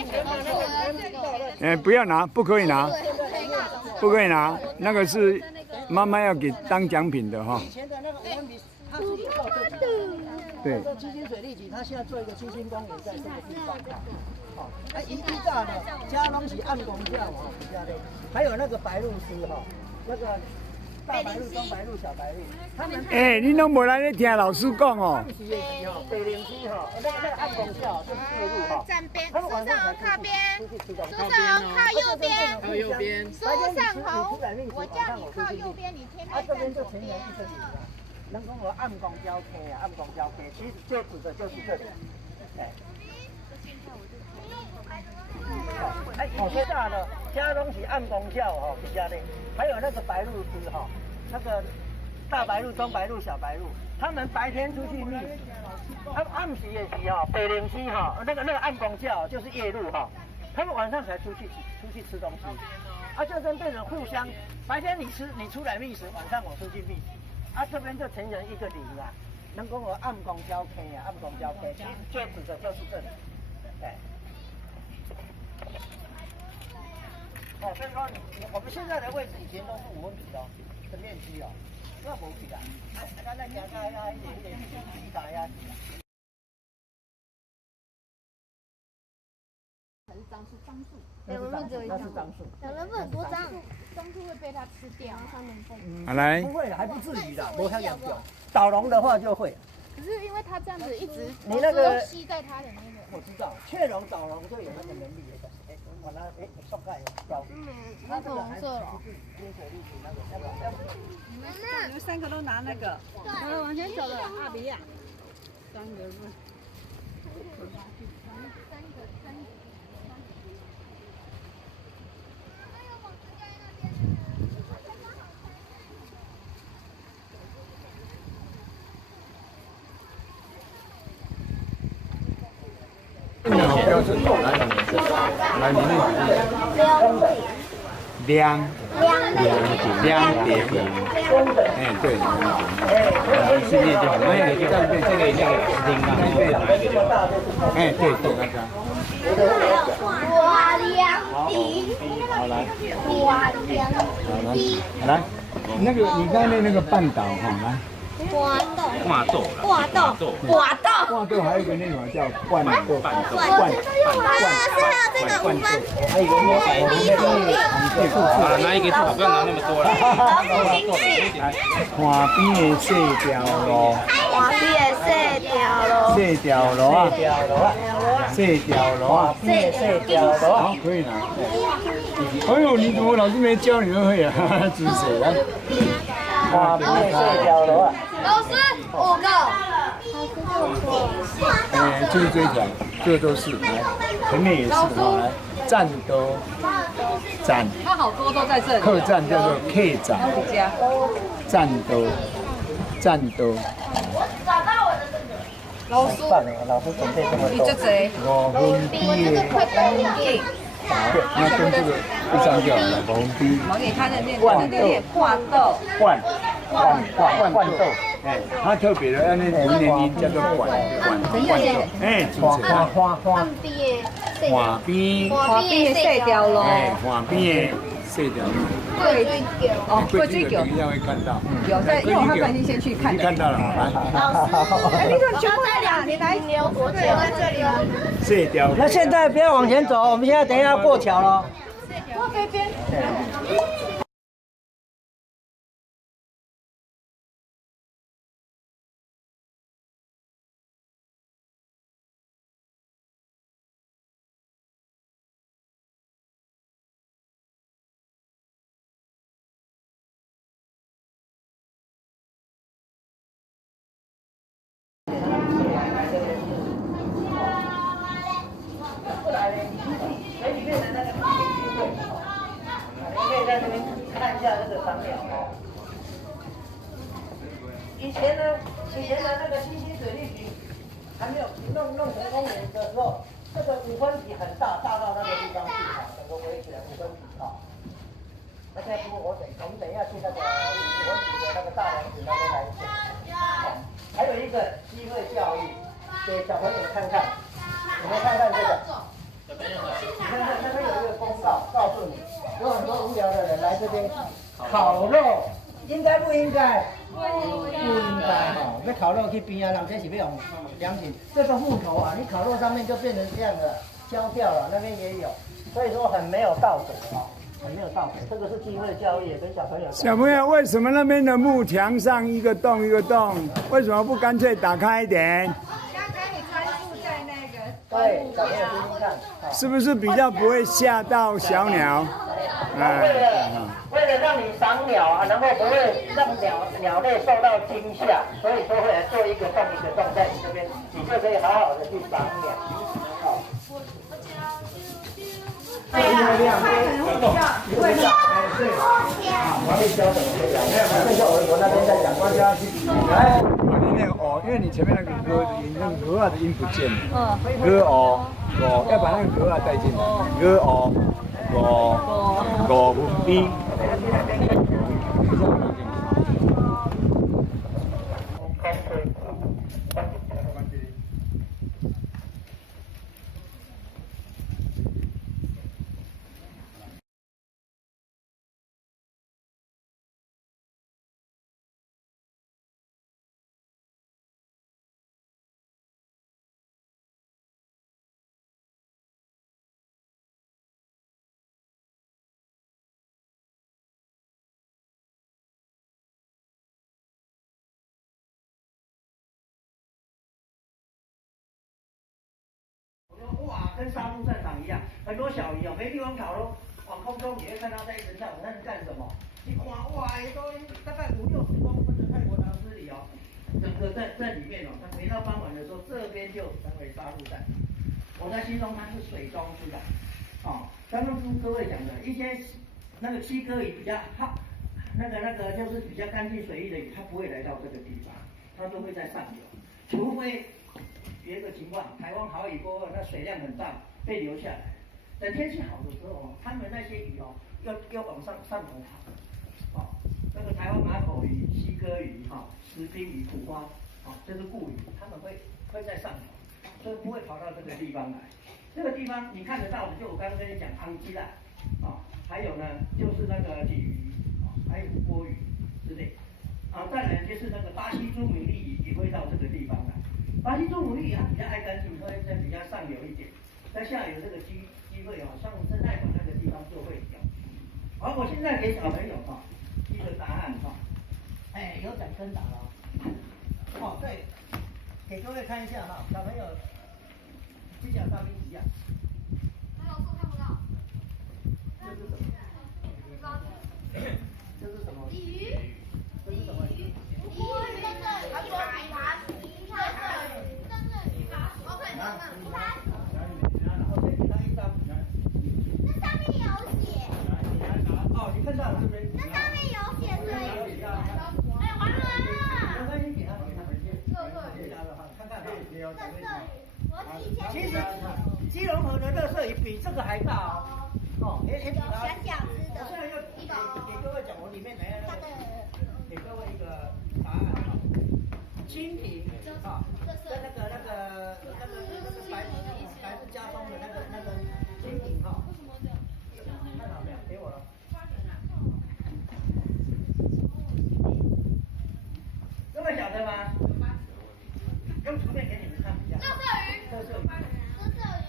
的，不要拿，不可以拿，不可以拿，那个是妈妈要给当奖品的哈。以前的那个文笔，它是到这里。对。这基金水利局，它现在做一个基金公园在这个地方。好，依照呢，加东西按公价哈，比较累。还有那个白鹭鸶哈，那个大白鹭、中白鹭、小白鹭，他们。你拢无来咧听老师讲哦。北陵区哈，那个按公价就是夜路哈。站边，树上靠边，树上靠右边，靠右边。树上红，我叫你靠右边，你偏这边就成人一个里了。人工河暗公交 K 啊，暗公交 K， 其实就指的就是这里。最大的加东西按公教哈，比较累。还有那个白鹭鸶哈，那个大白鹭、中白鹭、小白鹭，他们白天出去觅食，暗时也是哈，北陵区哈，那个按公教就是夜路哈，他们晚上才出去吃东西，就跟变成互相，白天你出来觅食，晚上我出去觅食，这边就成人一个里啦。人工河暗公交 K 啊，暗公交 K， 其实最指的就是这里，对。所以说我们现在的位置以前都是5分比的面积哦，那不比的，咱来行开呀，一点大呀。还是樟树，那是樟树，有人问很多樟树会被它吃掉，他们来，不会的，还不至于的，不太严重。导龙的话就会。可是因为它这样子一直，你那个吸在它的那个。我知道，雀龙导龙就有那个能力的。我拿塑盖标。那个红色了。你们3个都拿那个，往前走了，阿比亚，3个是。两叠平。公的。哎，对，世界就很哎，这样对，这个一定要听啊，对，哪一个就好？哎，对，对，那个。华良迪，好来，华良迪，来，那个你刚才那个半岛哈，来。花豆，挂豆了，挂豆，挂豆，挂豆还有一个那种叫灌豆，哇，是还有这个5分，还有一个啊，拿一个就好，不要拿那么多了。花边的细条路，华边的细条路，细条路啊，细条路啊，好，可以了。哎呦，你怎么老师没教你就会啊？真是啊！花边这条路啊，老师5个，哎，就是这一条，这都是来，前面也是哈，来站都站，它好多都在这里。客栈叫做 K 站，站都站都。老师，老师准备这么你多，这谁？ 5分边的，对，那跟这个一张就好了，5分边。我给他的念挂豆，灌豆，哎，它特别的，那读年音叫做灌豆，哎，花花边，花边，花边的细条路，哎，花边的细条路，贵水桥，哦，贵水桥等一下会看到，有在，因为我他们已经先去看了。已经看到了，来，你怎么全部在两年来？牛国桥在这里吗？细条路。那现在不要往前走，我们现在等一下要过桥了。过这边。水里面的那个基金会，你可以在这边看一下这个商标哦。以前的那个新兴水利局还没有弄成公园的时候，这个5分体很大，大到那个地方去哈，整个围起来5分体哈。那现在不过我们等一下去那个5分体的那个大梁子那边来讲。还有一个机会教育，给小朋友看看，你们看看这个。你看看那边有一个公告，告诉你，有很多无聊的人来这边烤肉，应该不应该？不应该哈！要烤肉去边啊，人家是要用良心。这个木头啊，你烤肉上面就变成这样的，焦掉了，那边也有，所以说很没有道德哈，很没有道德。这个是机会教育，也跟小朋友。小朋友，为什么那边的木墙上一个洞一个洞？为什么不干脆打开一点？对，小朋友听听看。是不是比较不会吓到小鸟？为了让你赏鸟啊，能够不会让鸟类受到惊吓，所以说会来做一个洞在你这边，你就可以好好的去赏鸟。好。这个亮会上，对，我会教怎么培养。剩下我那边在讲，我教来。那个哦，因为你前面那个歌的音，那个歌啊的音不见了。歌哦，要把那个歌啊带进来。歌哦，5分边。哇，跟杀猪战场一样，很多小鱼哦，没地方跑喽，往空中你会看到在一直跳舞，那是干什么？你看哇，也都大概50-60公分的泰国唐诗里哦，整个在里面哦，它每到傍晚的时候，这边就成为杀猪战场。我在形容它是水中出来，哦，刚刚跟各位讲的一些那个七哥鱼比较好，那个就是比较干净水域的鱼，它不会来到这个地方，它都会在上游，除非。有一个情况，台湾好雨过后，那水量很大，被留下来。等天气好的时候，他们那些鱼哦，要往上头跑，哦，这个台湾马口鱼、西哥鱼、石丁鱼、苦花，这是固鱼，它们会在上头，所以不会跑到这个地方来。这个地方你看得到的，就我刚刚跟你讲昂基啦，还有呢就是那个鲤鱼，还有波鱼之类。再来就是那个巴西朱母丽鱼也会到这个地方来。巴西朱母丽鱼它比较爱干净，会在比较上游一点，在下游这个机会像生态馆那个地方就会有。好，我现在给小朋友一个答案有奖征答了对，给各位看一下小朋友机甲上面一样。还有树看不到。这是什么？这是什么？鲤鱼。这是什么鱼？波鱼在这里。它说琵琶鼠。琵琶鼠。在这里。琵琶鼠。我看到了。琵琶鼠。我先给他一张。那上面有写。你看到了是不是？那上面有写对。哎，完了。没关系，给他。看看其实基隆河的垃圾鱼比这个还大也比它。小小只的。我现在要给各位讲，我里面来给各位一个答案蜻蜓在那个白日家中的那个蜻蜓看到没有？给我了。这么小的吗？用图片给你们看一下。垃圾鱼。垃圾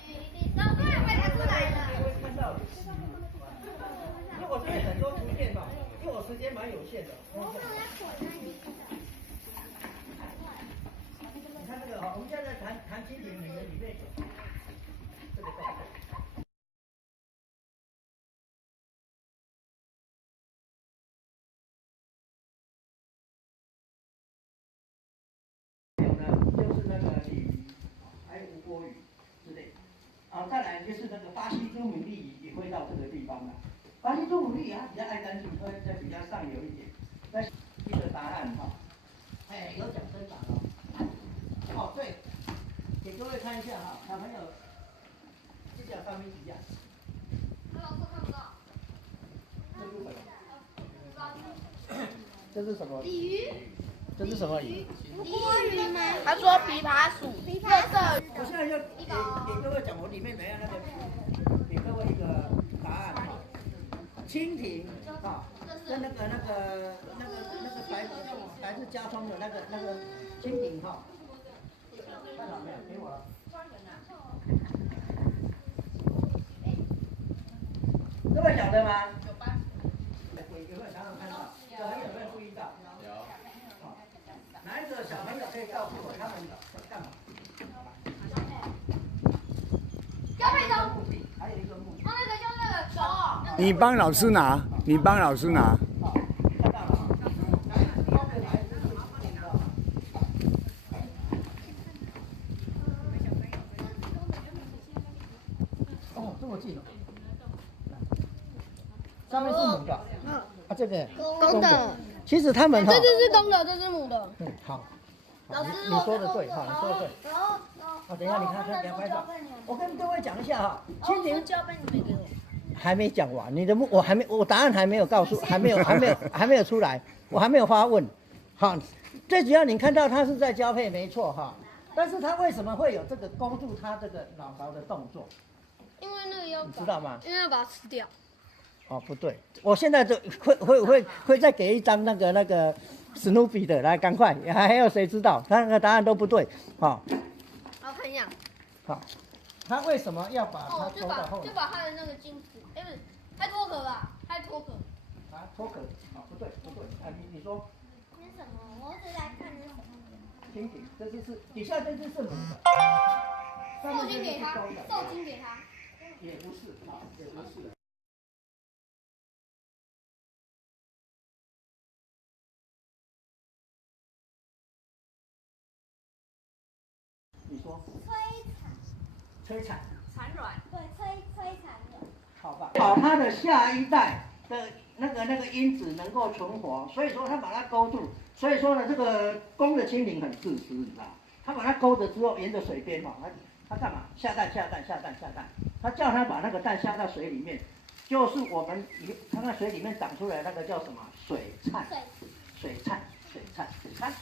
鱼。老师也被看出来了。看到了。因为我这边很多图片因为我时间蛮有限的。你看这个我们现在谈蜻蜓，你们里面有这个照片。就是那个鲤鱼，还有吴郭鱼之类的。再来就是那个巴西朱母丽鱼也会到这个地方来。巴西朱母丽鱼它比较爱干净，会在比较上游一点。那一个答案有奖征答对，给各位看一下小朋友，这叫上面一样。老师看不到。这是什么？鲤鱼。这是什么鱼？波鱼吗？他说琵琶鼠，琵琶鼠。我现在要给各位讲，我里面给各位一个答案蜻蜓在那个白日家中的那个蜻蜓看到没有？给我了。这么小的吗？有没有常常看到？小朋友有没有注意到？有。哪一个小朋友可以告诉我他们在干嘛？交配中。还有一个目的。那个就那个手。你帮老师拿，你帮老师拿。看到了这么近上面是母的。这个公的。其实他们这只是公的，这是母的。好。老师，你说的对你说的对。等一下，你看，等一下拍照。我跟各位讲一下蜻蜓交配你没给我。还没讲完，你的我答案还没有告诉，还没有出来，我还没有发问。最主要你看到它是在交配，没错但是它为什么会有这个勾住它这个脑勺的动作？因为那个要你知道吗？因为要把它吃掉。不对，我现在就会再给一张那个史努比的来，赶快，还有谁知道？他那个答案都不对我看一下。他为什么要把它勾到后面？就把它的那个精子，不是，还脱壳吧？还脱壳。脱壳？不对，你说。那什么？我只来看那什么。蜻蜓，这就是底下这只是母的。受精给他，受精给他。也不是，也不是。你说。催产。产卵。对，催产卵。好吧。把它的下一代的那个因子能够存活，所以说它把它勾住。所以说呢，这个公的蜻蜓很自私，你知道吗？它把它勾着之后，沿着水边它干嘛？下蛋。它叫它把那个蛋下到水里面，就是我们它那水里面长出来那个叫什么水菜，水菜，它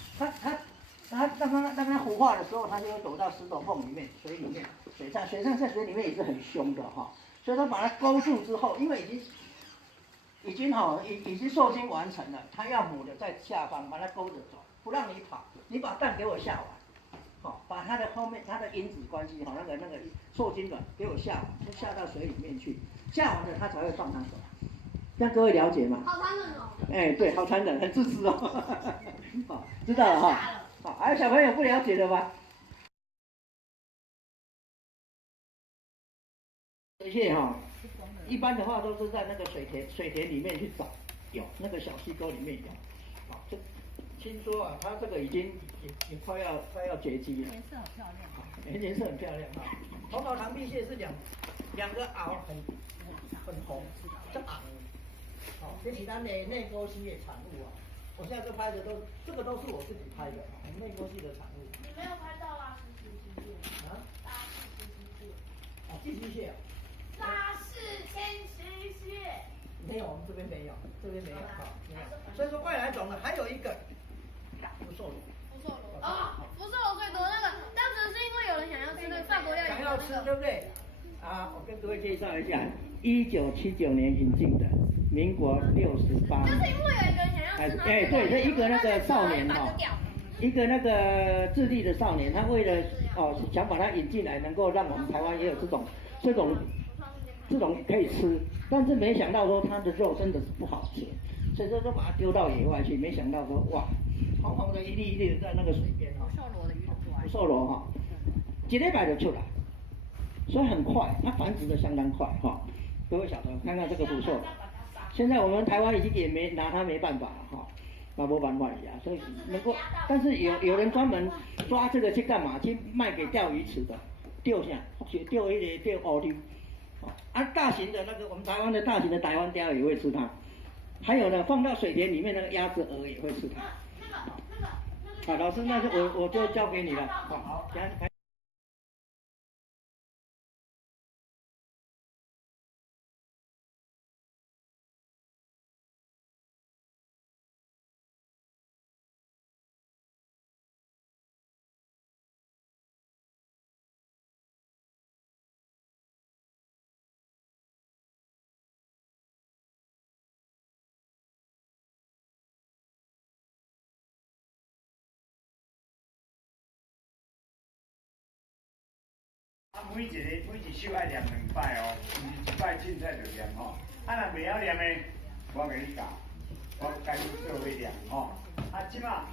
让它孵化的时候，它就会躲到石头缝里面、水里面。水菜在水里面也是很凶的哈，所以它把它勾住之后，因为已经受精完成了，它要母的在下方把它勾着走，不让你跑，你把蛋给我下完。好，把它的后面它的因子关系哈，那个受精卵给我下完，就下到水里面去，下完了它才会放汤走。这样各位了解吗？好残忍哦！哎，对，好残忍，很自私哦。好，知道了哈。好，还有小朋友不了解的吗？这些哈，一般的话都是在那个水田里面去找，有那个小溪沟里面有。好，听说啊，它这个已经也快要绝迹了。颜色很漂亮。颜色很漂亮啊。红毛长臂蟹是两个螯很红，这螯。好，这是咱的内沟溪的产物啊。我现在这拍的这个都是我自己拍的，我们内沟溪的产物。你没有拍到拉氏奇迹蟹啊？拉氏奇迹蟹。啊，寄居蟹。拉氏千禧蟹。没有，我们这边没有，好，没有。所以说外来种呢，还有一个福寿螺。福寿螺啊，福寿螺最多那个，当时是因为有人想要吃那个法国料理，想要吃对不对？啊，我跟各位介绍一下，1979年引进的，民国68年。就是因为有一个人想要吃。哎，对，这一个那个少年哈，一个那个智利的少年，他为了想把它引进来，能够让我们台湾也有这种可以吃，但是没想到说它的肉真的是不好吃，所以说就把它丢到野外去，没想到说哇，红红的一粒一粒的在那个水边哈，福寿螺哈，一礼拜就出来，所以很快，它繁殖的相当快哈。各位小朋友看看这个福寿，现在我们台湾已经也没拿它没办法了哈，那没办法呀，所以能够，但是有人专门抓这个去干嘛？去卖给钓鱼池的，钓啥？钓一个钓乌鲢。啊，大型的那个我们台湾的大型的台湾鲷也会吃它，还有呢，放到水田里面那个鸭子、鹅也会吃它。好，老师，那就我就交给你了。好，来。每一首爱念2摆哦，毋是1摆凊彩就念吼。啊，若袂晓念的，我给你教，我教你做伙念吼。啊，即马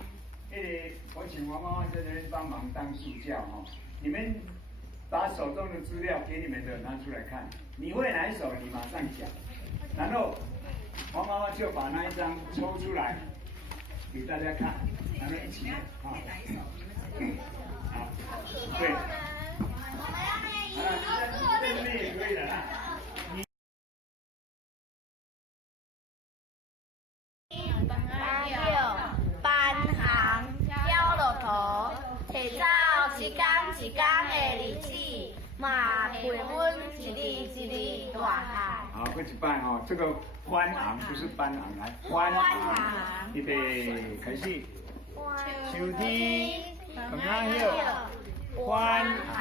迄个我请王妈妈在这边帮忙当助教吼。你们把手中的资料给你们的拿出来看，你会哪一首，你马上讲，然后王妈妈就把那一张抽出来给大家看，然后一起念啊。好，对。也可以的啦。班行掉落土，提早一天一天的日子，嘛陪阮一日一日大汉。好，过一摆哦，这个欢行不是班行，来欢行，预备开始。秋天放啊休，欢行。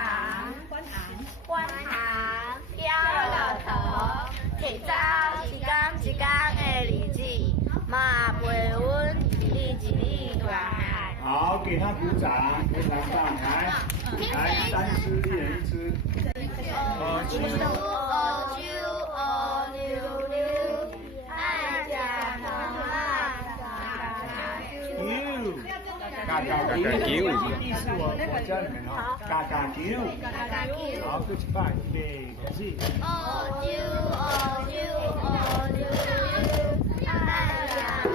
掉落土，提早一天一天的日子，嘛陪阮一日大汉。好，给他鼓掌，非常棒，来，3只，1人1只。乌秋乌溜溜，爱吃糖啊，嘎嘎球，意思我教你们哈，嘎嘎球，好，过一摆，预备开始。乌秋乌溜溜，爱吃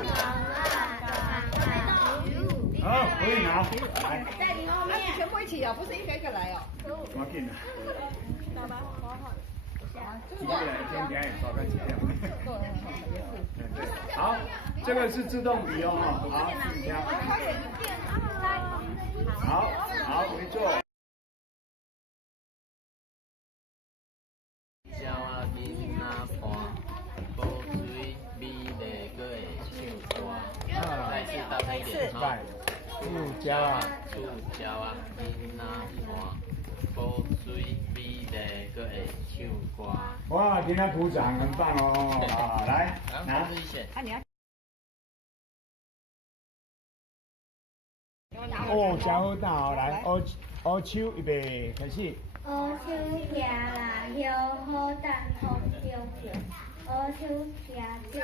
糖啊，好，可以拿，来。在你后面。全部一起哦，不是一个一个来哦。我给你。一个人天天也少个几条。对，好，这个是自动笔哦，好，自己挑。好，没错。鸟啊，面啊，看。摆，触礁啊，触礁啊，囡仔看，古水美丽，搁会唱歌。哇，今天鼓掌很棒哦！好，来拿。哦，真好打哦！来，乌手预备开始。乌手行啦，摇好等风中摇。乌手行水牛，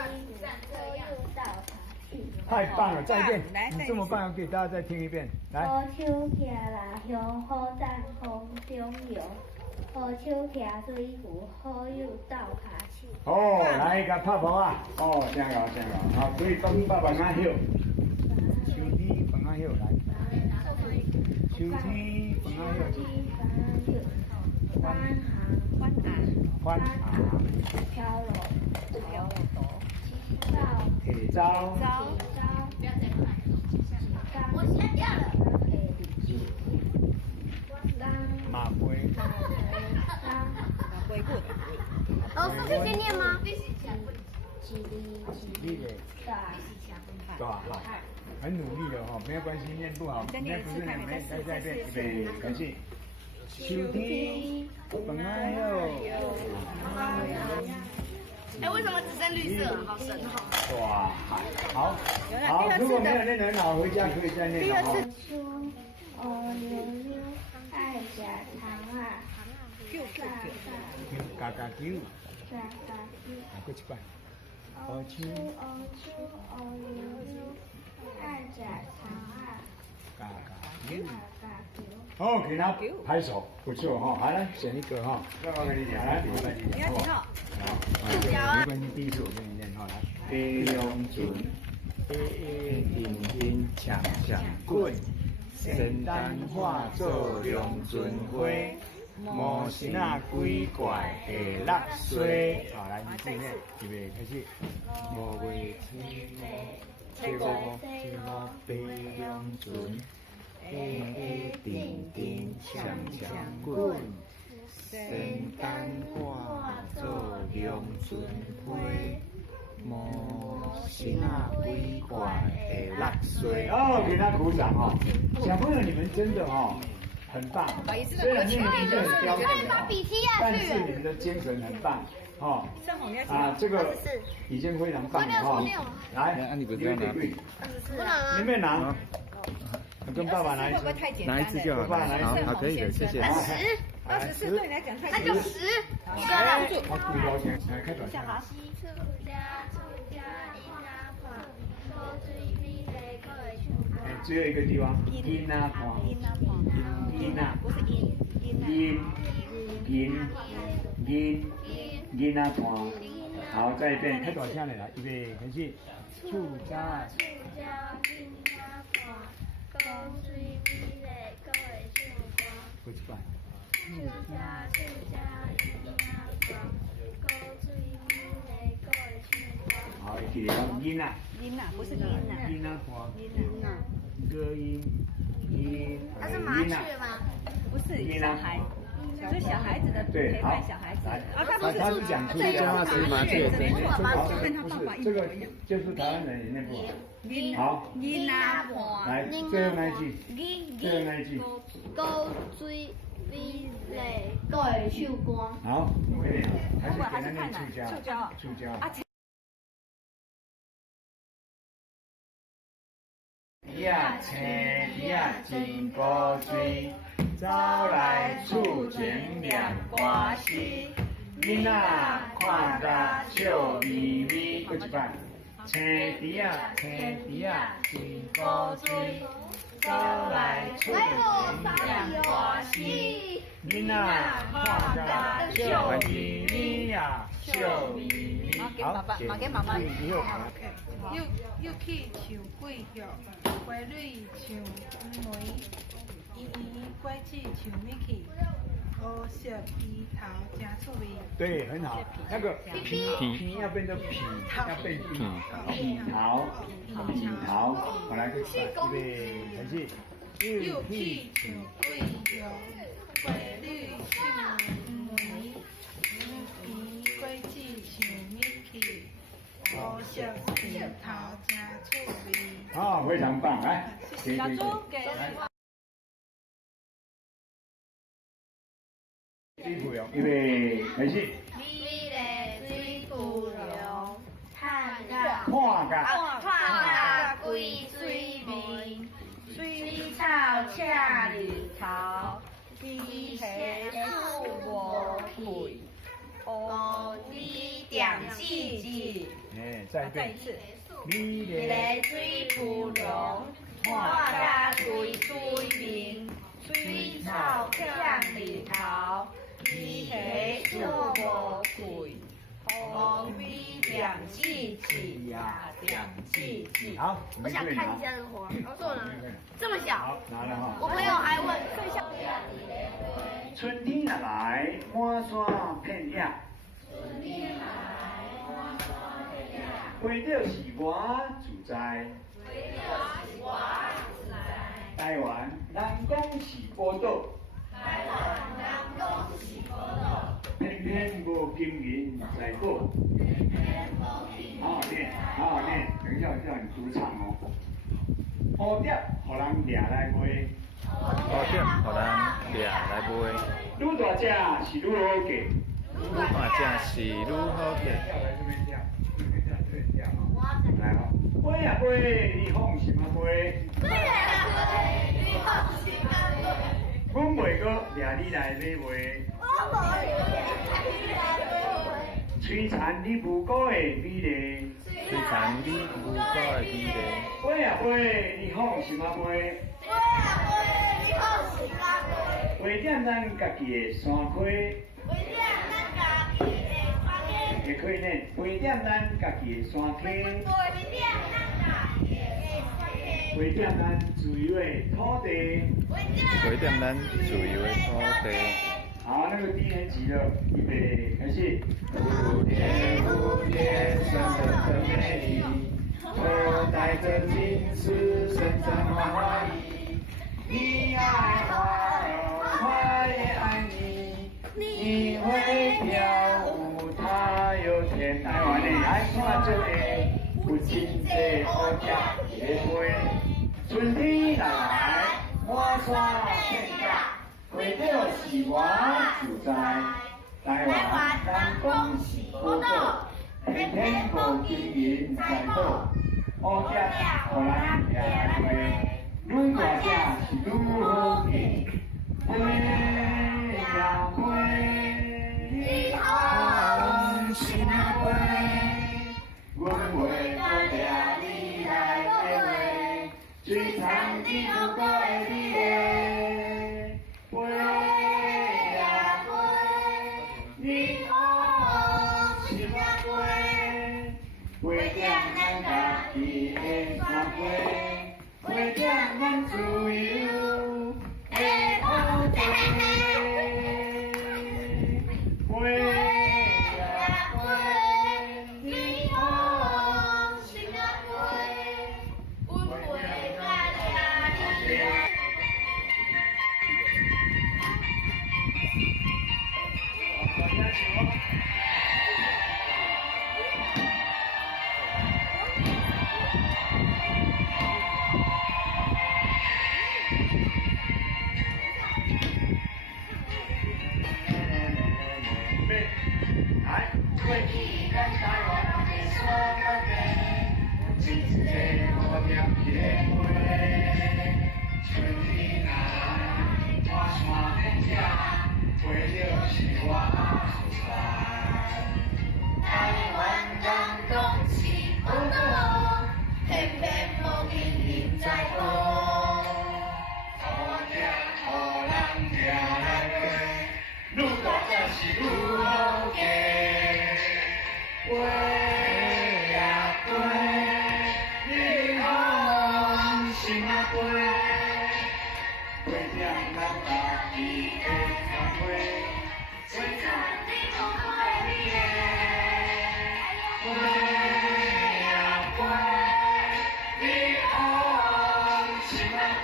左右倒爬去。太棒了，再一遍！你这么棒，给大家再听一遍。来。乌手行啦，摇好等风中摇。乌手行水牛，左右倒爬去。哦，来一个拍婆啊！哦，真好真好，好，可以帮爸爸妈休。秋天放啊休来。秋天放啊休。欢行。飘落岛。铁招。不要再快。我先掉了。马杯。老师可以先念吗？对吧？好，很努力的哈，没有关系，念不好，念不是念没，再对，预备，开始。秋天放啊哟。哎，为什么只剩绿色？好神哦！哇，好，好，如果没有念得很好，回家可以再念哦。爱食糖啊，嘎嘎叫，嘎嘎叫，过一摆。乌秋，爱食糖啊，嘎嘎叫。嘎嘎叫。哦，给他拍手，不错哈。好，来选一个哈。我跟你讲，来，没关系，好。好，没关系，第一次我跟你念哈，来。飞龙船，平平强强滚，仙丹化作龙船花，魔神啊鬼怪会落水。好，来，你自己念，预备开始。五月七五飞龙船。叮叮锵锵滚，仙丹化作龙船花，魔神啊鬼怪会落水。哦，给他鼓掌哦！小朋友，你们真的哦，很棒。虽然念的不是很标准，但是你们的精神很棒哦。啊，这个已经非常棒了哈。来，你不要拿笔，你没拿。跟爸爸拿一次，拿一次就好。好，可以的，谢谢。24对你来讲太那就10。好，鼓多钱？来，开短枪。只有一个地方，音啊，音啊，不是音啊，好，再一遍，开短枪来，预备，开始，触家。过一摆。好，一起来，音啊，不是音呐，音啊，歌音，音，它是麻雀吗？不是小孩，就是小孩子的陪伴小孩子。他是讲出家是麻雀，好，跟他爸爸一这个就是台湾人也念不好。好，音啊，来，最后那一句，最后那一句。高水美丽，各会唱歌。好，快点，还是给他念触礁。呀，青呀真古水，走来厝前念歌诗。囡仔看甲笑眯眯，过一摆。青呀真古水，走来厝前念歌诗。囡仔看甲笑眯眯呀，笑眯眯。好，给妈妈。又去唱鬼曲，花蕊唱梅，姨果子唱米去，乌色皮头真趣味。对，很好。那个皮要变成皮，要变皮桃，我来个预备，开始。又去唱鬼曲，花蕊唱梅，姨果子唱米去。乌色皮头真趣味。好，非常棒，来，小猪给。水芙蓉，预备，开始。美丽水芙蓉，探看甲规水面，水草赤日头，鱼虾数无去，乌鱼点季节。再一次。美丽水芙蓉，看甲规水面，水草赤日头。鱼虾数无贵，红鱼点季节呀，点季节。好，我想看一下这个活，我做了这么小。好，拿了哈。我朋友还问最小。春天来，满山遍野。春天来，满山遍野。为着是我自在。为着是我自在。台湾人讲是宝岛。台湾人讲是宝岛。偏偏无金银在手。偏偏无金银。好好念，好好念，等一下叫你主唱哦。蝴蝶，互人掠来卖。蝴蝶，互人掠来卖。愈大只是愈好价。愈大只是愈好价。来哦，飞啊飞，你放心啊飞。飞啊飞，你放心啊飞。阮袂阁掠你来买卖。我无掠你来买卖。摧残你无辜的美丽。摧残你无辜的美丽。飞啊飞，你放心啊飞。飞啊飞，你放心啊飞。飞点咱家己的山溪。飞点咱家己的山溪。也可以念，飞点咱家己的山溪。飞点咱家己的山溪。飞点咱自由的土地。飞点咱自由的土地。好，那个低年级了，预备，开始。蝴蝶，蝴蝶，生得真美丽，头戴着金丝，身上花花衣。你爱花儿，花也爱你。你会跳舞，它有天。台湾的来看这个，有真济好吃的花。春天来，满山遍野。为着是我自在，台湾人讲是宝岛，偏偏无金银在手，乌蝶互人掠来卖，愈大只是愈好价，飞呀飞，你放心啊飞，阮袂阁掠你来买卖，摧残你无辜的美丽。飞呀飞，你放心啊飞，飞点咱家己的山溪，飞点咱自由的土地。飞呀飞，你放心啊飞，阮袂甲掠你来。来，飞去咱台湾的山甲地，真济好点的花。春天来，满山遍野，为着是我自在。台湾人讲是宝岛，偏偏无金银在手。蝴蝶互人掠来卖，愈大只是愈好价。飞呀飞，你放心啊飞，飞点咱家己的山溪，摧残你无辜的美丽。飞呀飞，你放心啊飞，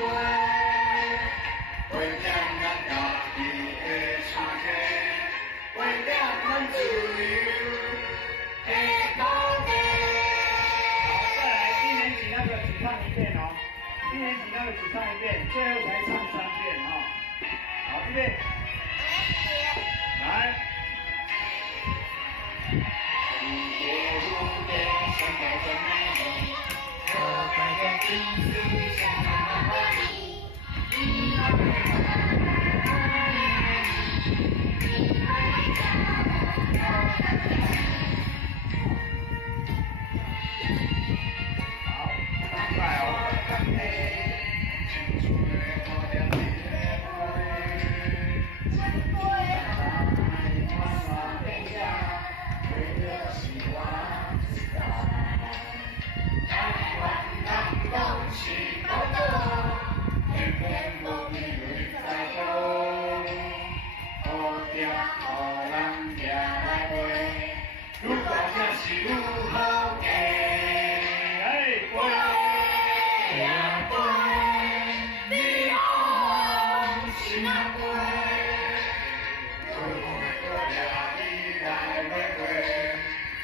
飞点咱家己的山溪，飞点咱自由。好，再来，今年请那个主唱一遍。预备，来。蝴蝶蝴蝶，生得真美丽，我带着金丝线穿花花里，你好美好，来哦。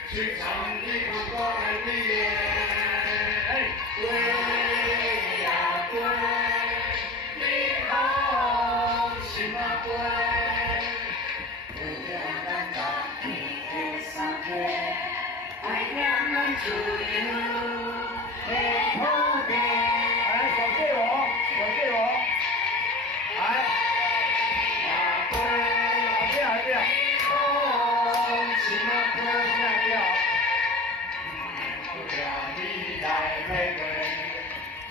去唱一不过来的夜，归呀归，你好心啊归，为了咱家己的生活，爱两人自由的土地。来，手借我，手借我，来，呀归，不要不要，心啊归。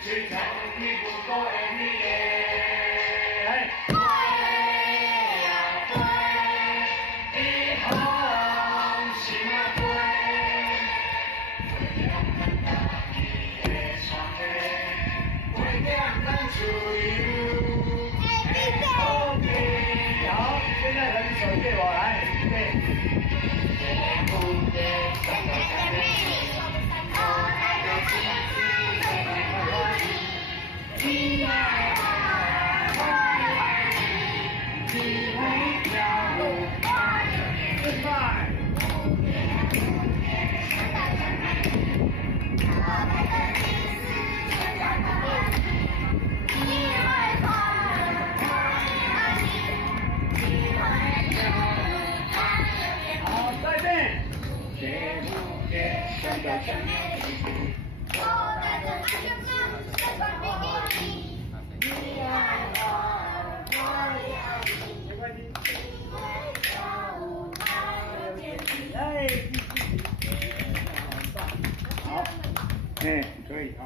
去唱一不过的夜，归呀归，你好心啊归，为了咱家己的生活，为了咱自由的土地。好，现在人手借我来，预备。蝴蝶生得真美丽，我带着金丝线穿花花里。你爱我，我爱你，你会跳舞，我就变快。蝴蝶蝴蝶，生得真美丽，我带着金丝线穿花花里。你会快乐，我爱你，你会跳舞，我就变快。好，再见。蝴蝶生得真美丽，我带着爱情的身穿比基尼。你爱我，我也爱你，因为跳舞还有天地。好，可以啊。